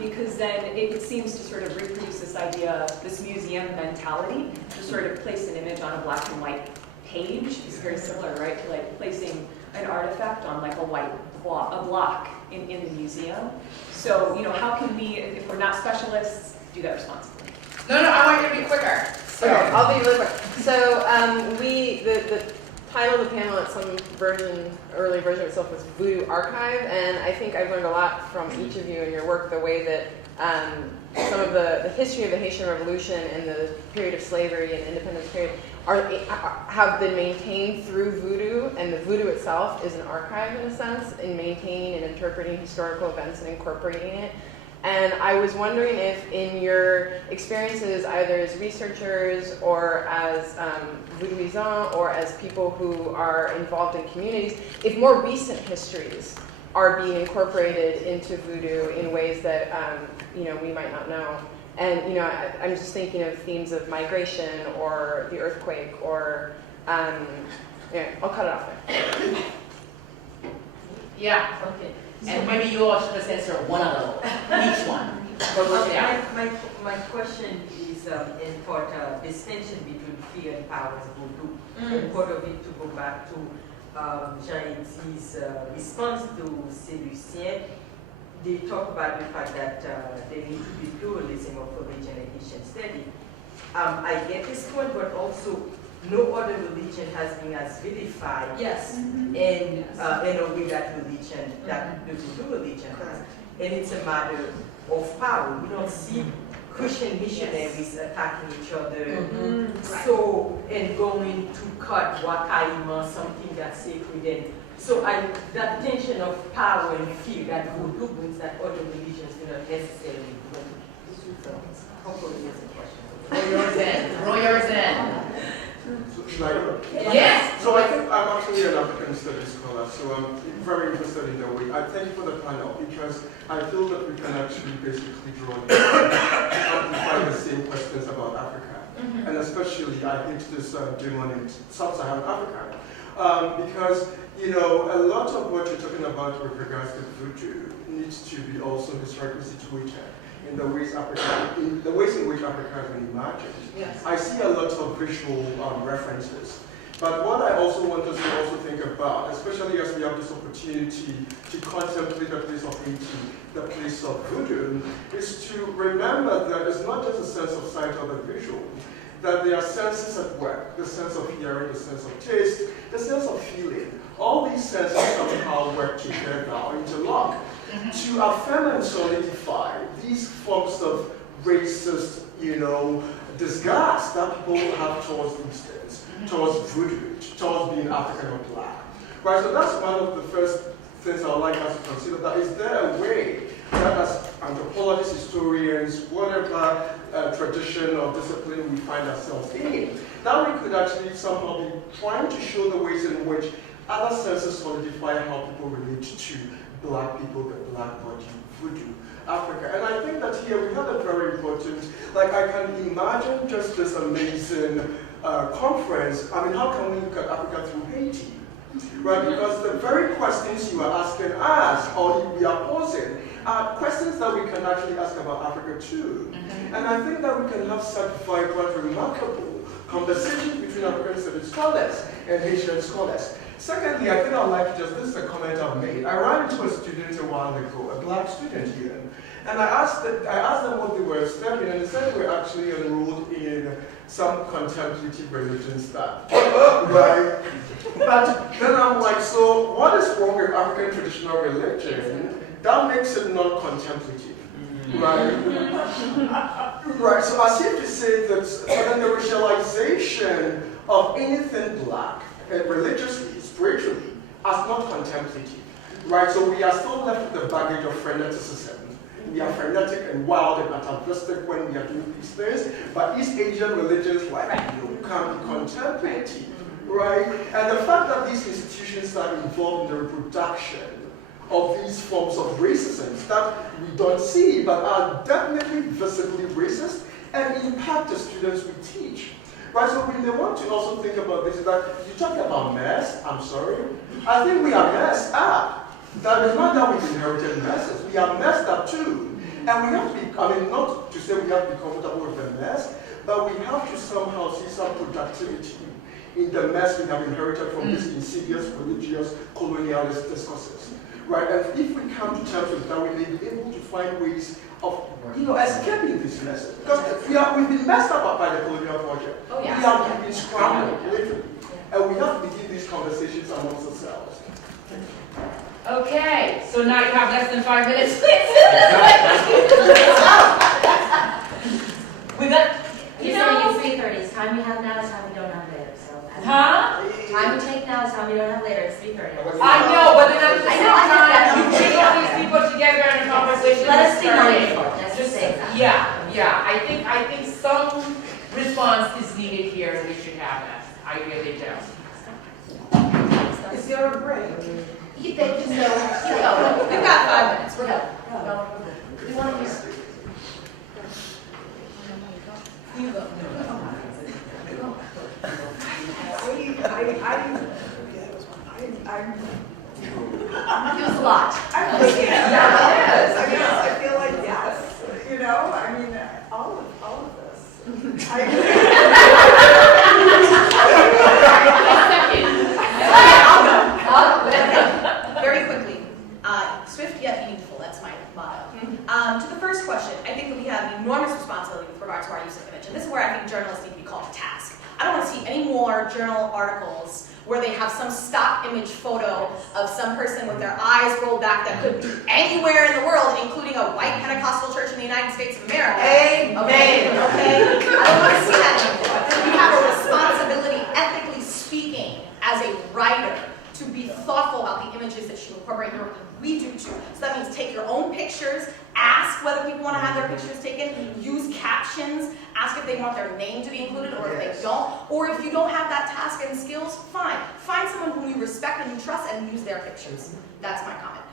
Because then it seems to sort of reproduce this idea, this museum mentality, to sort of place an image on a black and white page is very similar, right, to placing an artifact on a white block in the museum. So, how can we, if we're not specialists, do that responsibly? No, I want you to be quicker. Okay, I'll be really quick. So, the title of the panel at some early version of itself was Voodoo Archive, and I think I've learned a lot from each of you in your work, the way that some of the history of the Haitian Revolution and the period of slavery and independence period have been maintained through voodoo, and the voodoo itself is an archive in a sense, in maintaining and interpreting historical events and incorporating it. And I was wondering if in your experiences, either as researchers or as voodooisants or as people who are involved in communities, if more recent histories are being incorporated into voodoo in ways that we might not know. And I'm just thinking of themes of migration or the earthquake or I'll cut it off there. Yeah, okay. And maybe you all should just answer one of those, each one. My question is in part a distinction between fear and power as Vodou. And part of it to go back to Jean-Étie's response to Lucien. They talk about the fact that there needs to be pluralism of religion and Haitian study. I get this point, but also no other religion has been as vilified in a way that religion, that the Vodou religion has. And it's a matter of power. We don't see Christian missionaries attacking each other. So, and going to cut Wakaima, something that's sacred. And so that tension of power and fear that Vodou brings that other religions do not necessarily bring. So, hopefully there's a question. Throw yours in. Yes. So I think I'm actually an African studies scholar, so I'm very interested in the way. I thank you for the panel because I feel that we can actually basically draw on amplify the same questions about Africa. And especially I hate this demon in sub-Saharan Africa. Because, you know, a lot of what you're talking about with regards to Vodou needs to be also historically situated in the ways in which Africa has been imagined. Yes. I see a lot of visual references. But what I also want us to also think about, especially as we have this opportunity to contemplate the place of Haiti, the place of Vodoun, is to remember that it's not just a sense of sight or the visual, that there are senses at work, the sense of hearing, the sense of taste, the sense of feeling. All these senses somehow work together or interlock to affirm and solidify these forms of racist, you know, disgust that people have towards these things, towards Voodoo, towards being African or black. Right, so that's one of the first things I would like us to consider, that is there a way that as anthropologists, historians, whatever tradition or discipline we find ourselves in, that we could actually somehow be trying to show the ways in which other senses solidify how people relate to black people, the black body, Voodoo, Africa. And I think that here we have a very important, like I can imagine just this amazing conference. I mean, how can we look at Africa through Haiti? Right, because the very questions you are asking us, or we are posing, are questions that we can actually ask about Africa too. And I think that we can have certified quite remarkable conversations between African studies scholars and Haitian scholars. Secondly, I think I'd like to this is a comment I've made. I ran into a student a while ago, a black student here, and I asked them what they were studying, and they said they were actually enrolled in some contemplative religion stuff. Right? But then I'm like, so what is wrong with African traditional religion? That makes it not contemplative. Right? Right, so as if to say that then the racialization of anything black, religiously, spiritually, as not contemplative. Right, so we are still left with the baggage of freneticism. We are frenetic and wild and atavistic when we are doing these things, but East Asian religions like you can be contemplative, right? And the fact that these institutions are involved in the reproduction of these forms of racism that we don't see, but are definitely visibly racist and impact the students we teach. Right, so we may want to also think about this, is that you talk about mess, I'm sorry. I think we are messed up. That is not that we've inherited messes, we are messed up too. And we have to be, I mean, not to say we have to be comfortable with the mess, but we have to somehow see some productivity in the mess we have inherited from these insidious, religious, colonialist discourses. Right, and if we come to terms with that, we may be able to find ways of, you know, escaping this mess. Because we've been messed up by the colonial project. Oh, yeah. We've been scrambled, literally. And we have to begin these conversations amongst ourselves. Okay, so now you have less than 5 minutes. We got, you know, it's 3:30. It's time we have now, it's time we don't have later. So, huh? Time we take now, it's time we don't have later. It's 3:30. I know, but then at the I same know, I get that. time, you bring all these people together in a conversation. Let us be starting. mindful. Let's just say that. Yeah. I think some response is needed here, and we should have that. I really do. Is there a break? You think so? We've got 5 minutes. We're done. We want to use. It was a lot. I feel like yes. I feel like yes. You I mean, all of this. I'll go. Very quickly. Swift yet meaningful, that's my motto. To the first question, I think that we have an enormous responsibility with regard to our use of image. And this is where I think journalists need to be called to task. I don't want to see any more journal articles where they have some stock image photo of some person with their eyes rolled back that could be anywhere in the world, including a white Pentecostal church in the United States of America. Amen. Okay? I don't want to see that anymore. You have a responsibility, ethically speaking, as a writer, to be thoughtful about the images that you incorporate in your work. We do too. So that means take your own pictures, ask whether people want to have their pictures taken, use captions, ask if they want their name to be included or if they don't. Or if you don't have that task and skills, fine. Find someone whom you respect and you trust and use their pictures. That's my comment.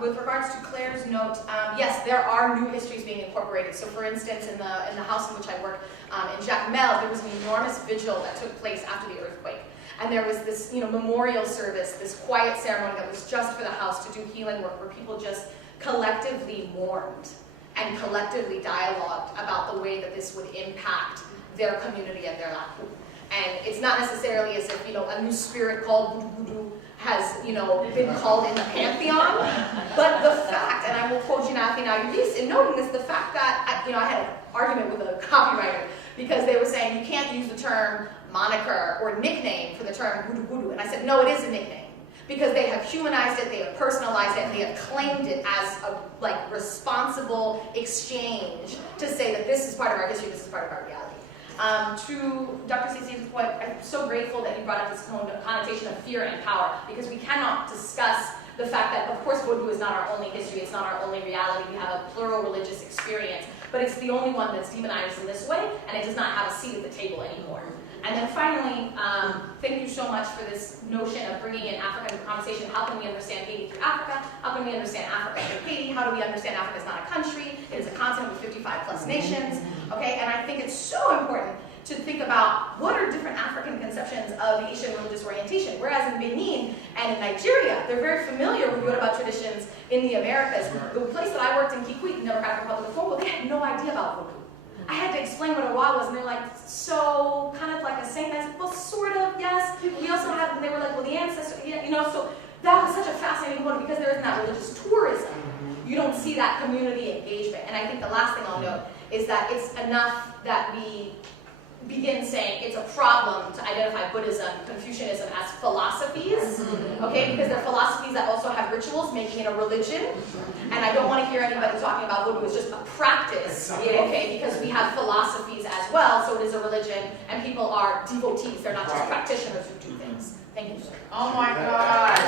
With regards to Claire's note, yes, there are new histories being incorporated. So for instance, in the house in which I work, in Jacmel, there was an enormous vigil that took place after the earthquake. And there was this, memorial service, this quiet ceremony that was just for the house to do healing work, where people just collectively mourned and collectively dialogued about the way that this would impact their community and their life. And it's not necessarily as if, a new spirit called Vodou has, been called in the pantheon, but the fact, and I will quote Jinafi Nayulis in noting this, the fact that, I had an argument with a copywriter because they were saying you can't use the term moniker or nickname for the term Vodou. And I said, no, it is a nickname. Because they have humanized it, they have personalized it, and they have claimed it as a responsible exchange to say that this is part of our history, this is part of our reality. To Dr. Cece's point, I'm so grateful that you brought up this connotation of fear and power, because we cannot discuss the fact that, of course, Vodou is not our only history, it's not our only reality. We have a plural religious experience, but it's the only one that's demonized in this way, and it does not have a seat at the table anymore. And then finally, thank you so much for this notion of bringing in Africa into the conversation. How can we understand Haiti through Africa? How can we understand Africa through Haiti? How do we understand Africa is not a country? It is a continent with 55 plus nations. Okay, and I think it's so important to think about what are different African conceptions of Haitian religious orientation. Whereas in Benin and in Nigeria, they're very familiar with Yoruba traditions in the Americas. The place that I worked in, Kikwit, Democratic Republic of Congo, they had no idea about Vodou. I had to explain what a wa was, and they're like, so, kind of like a saint. I said, well, sort of, yes. We also have, and they were like, well, the ancestor, so that was such a fascinating one because there isn't that religious tourism. You don't see that community engagement. And I think the last thing I'll note is that it's enough that we begin saying it's a problem to identify Buddhism, Confucianism as philosophies, okay? Because they're philosophies that also have rituals, making it a religion. And I don't want to hear anybody talking about Vodou as just a practice, okay? Because we have philosophies as well, so it is a religion, and people are devotees. They're not just practitioners who do things. Thank you. Oh my God.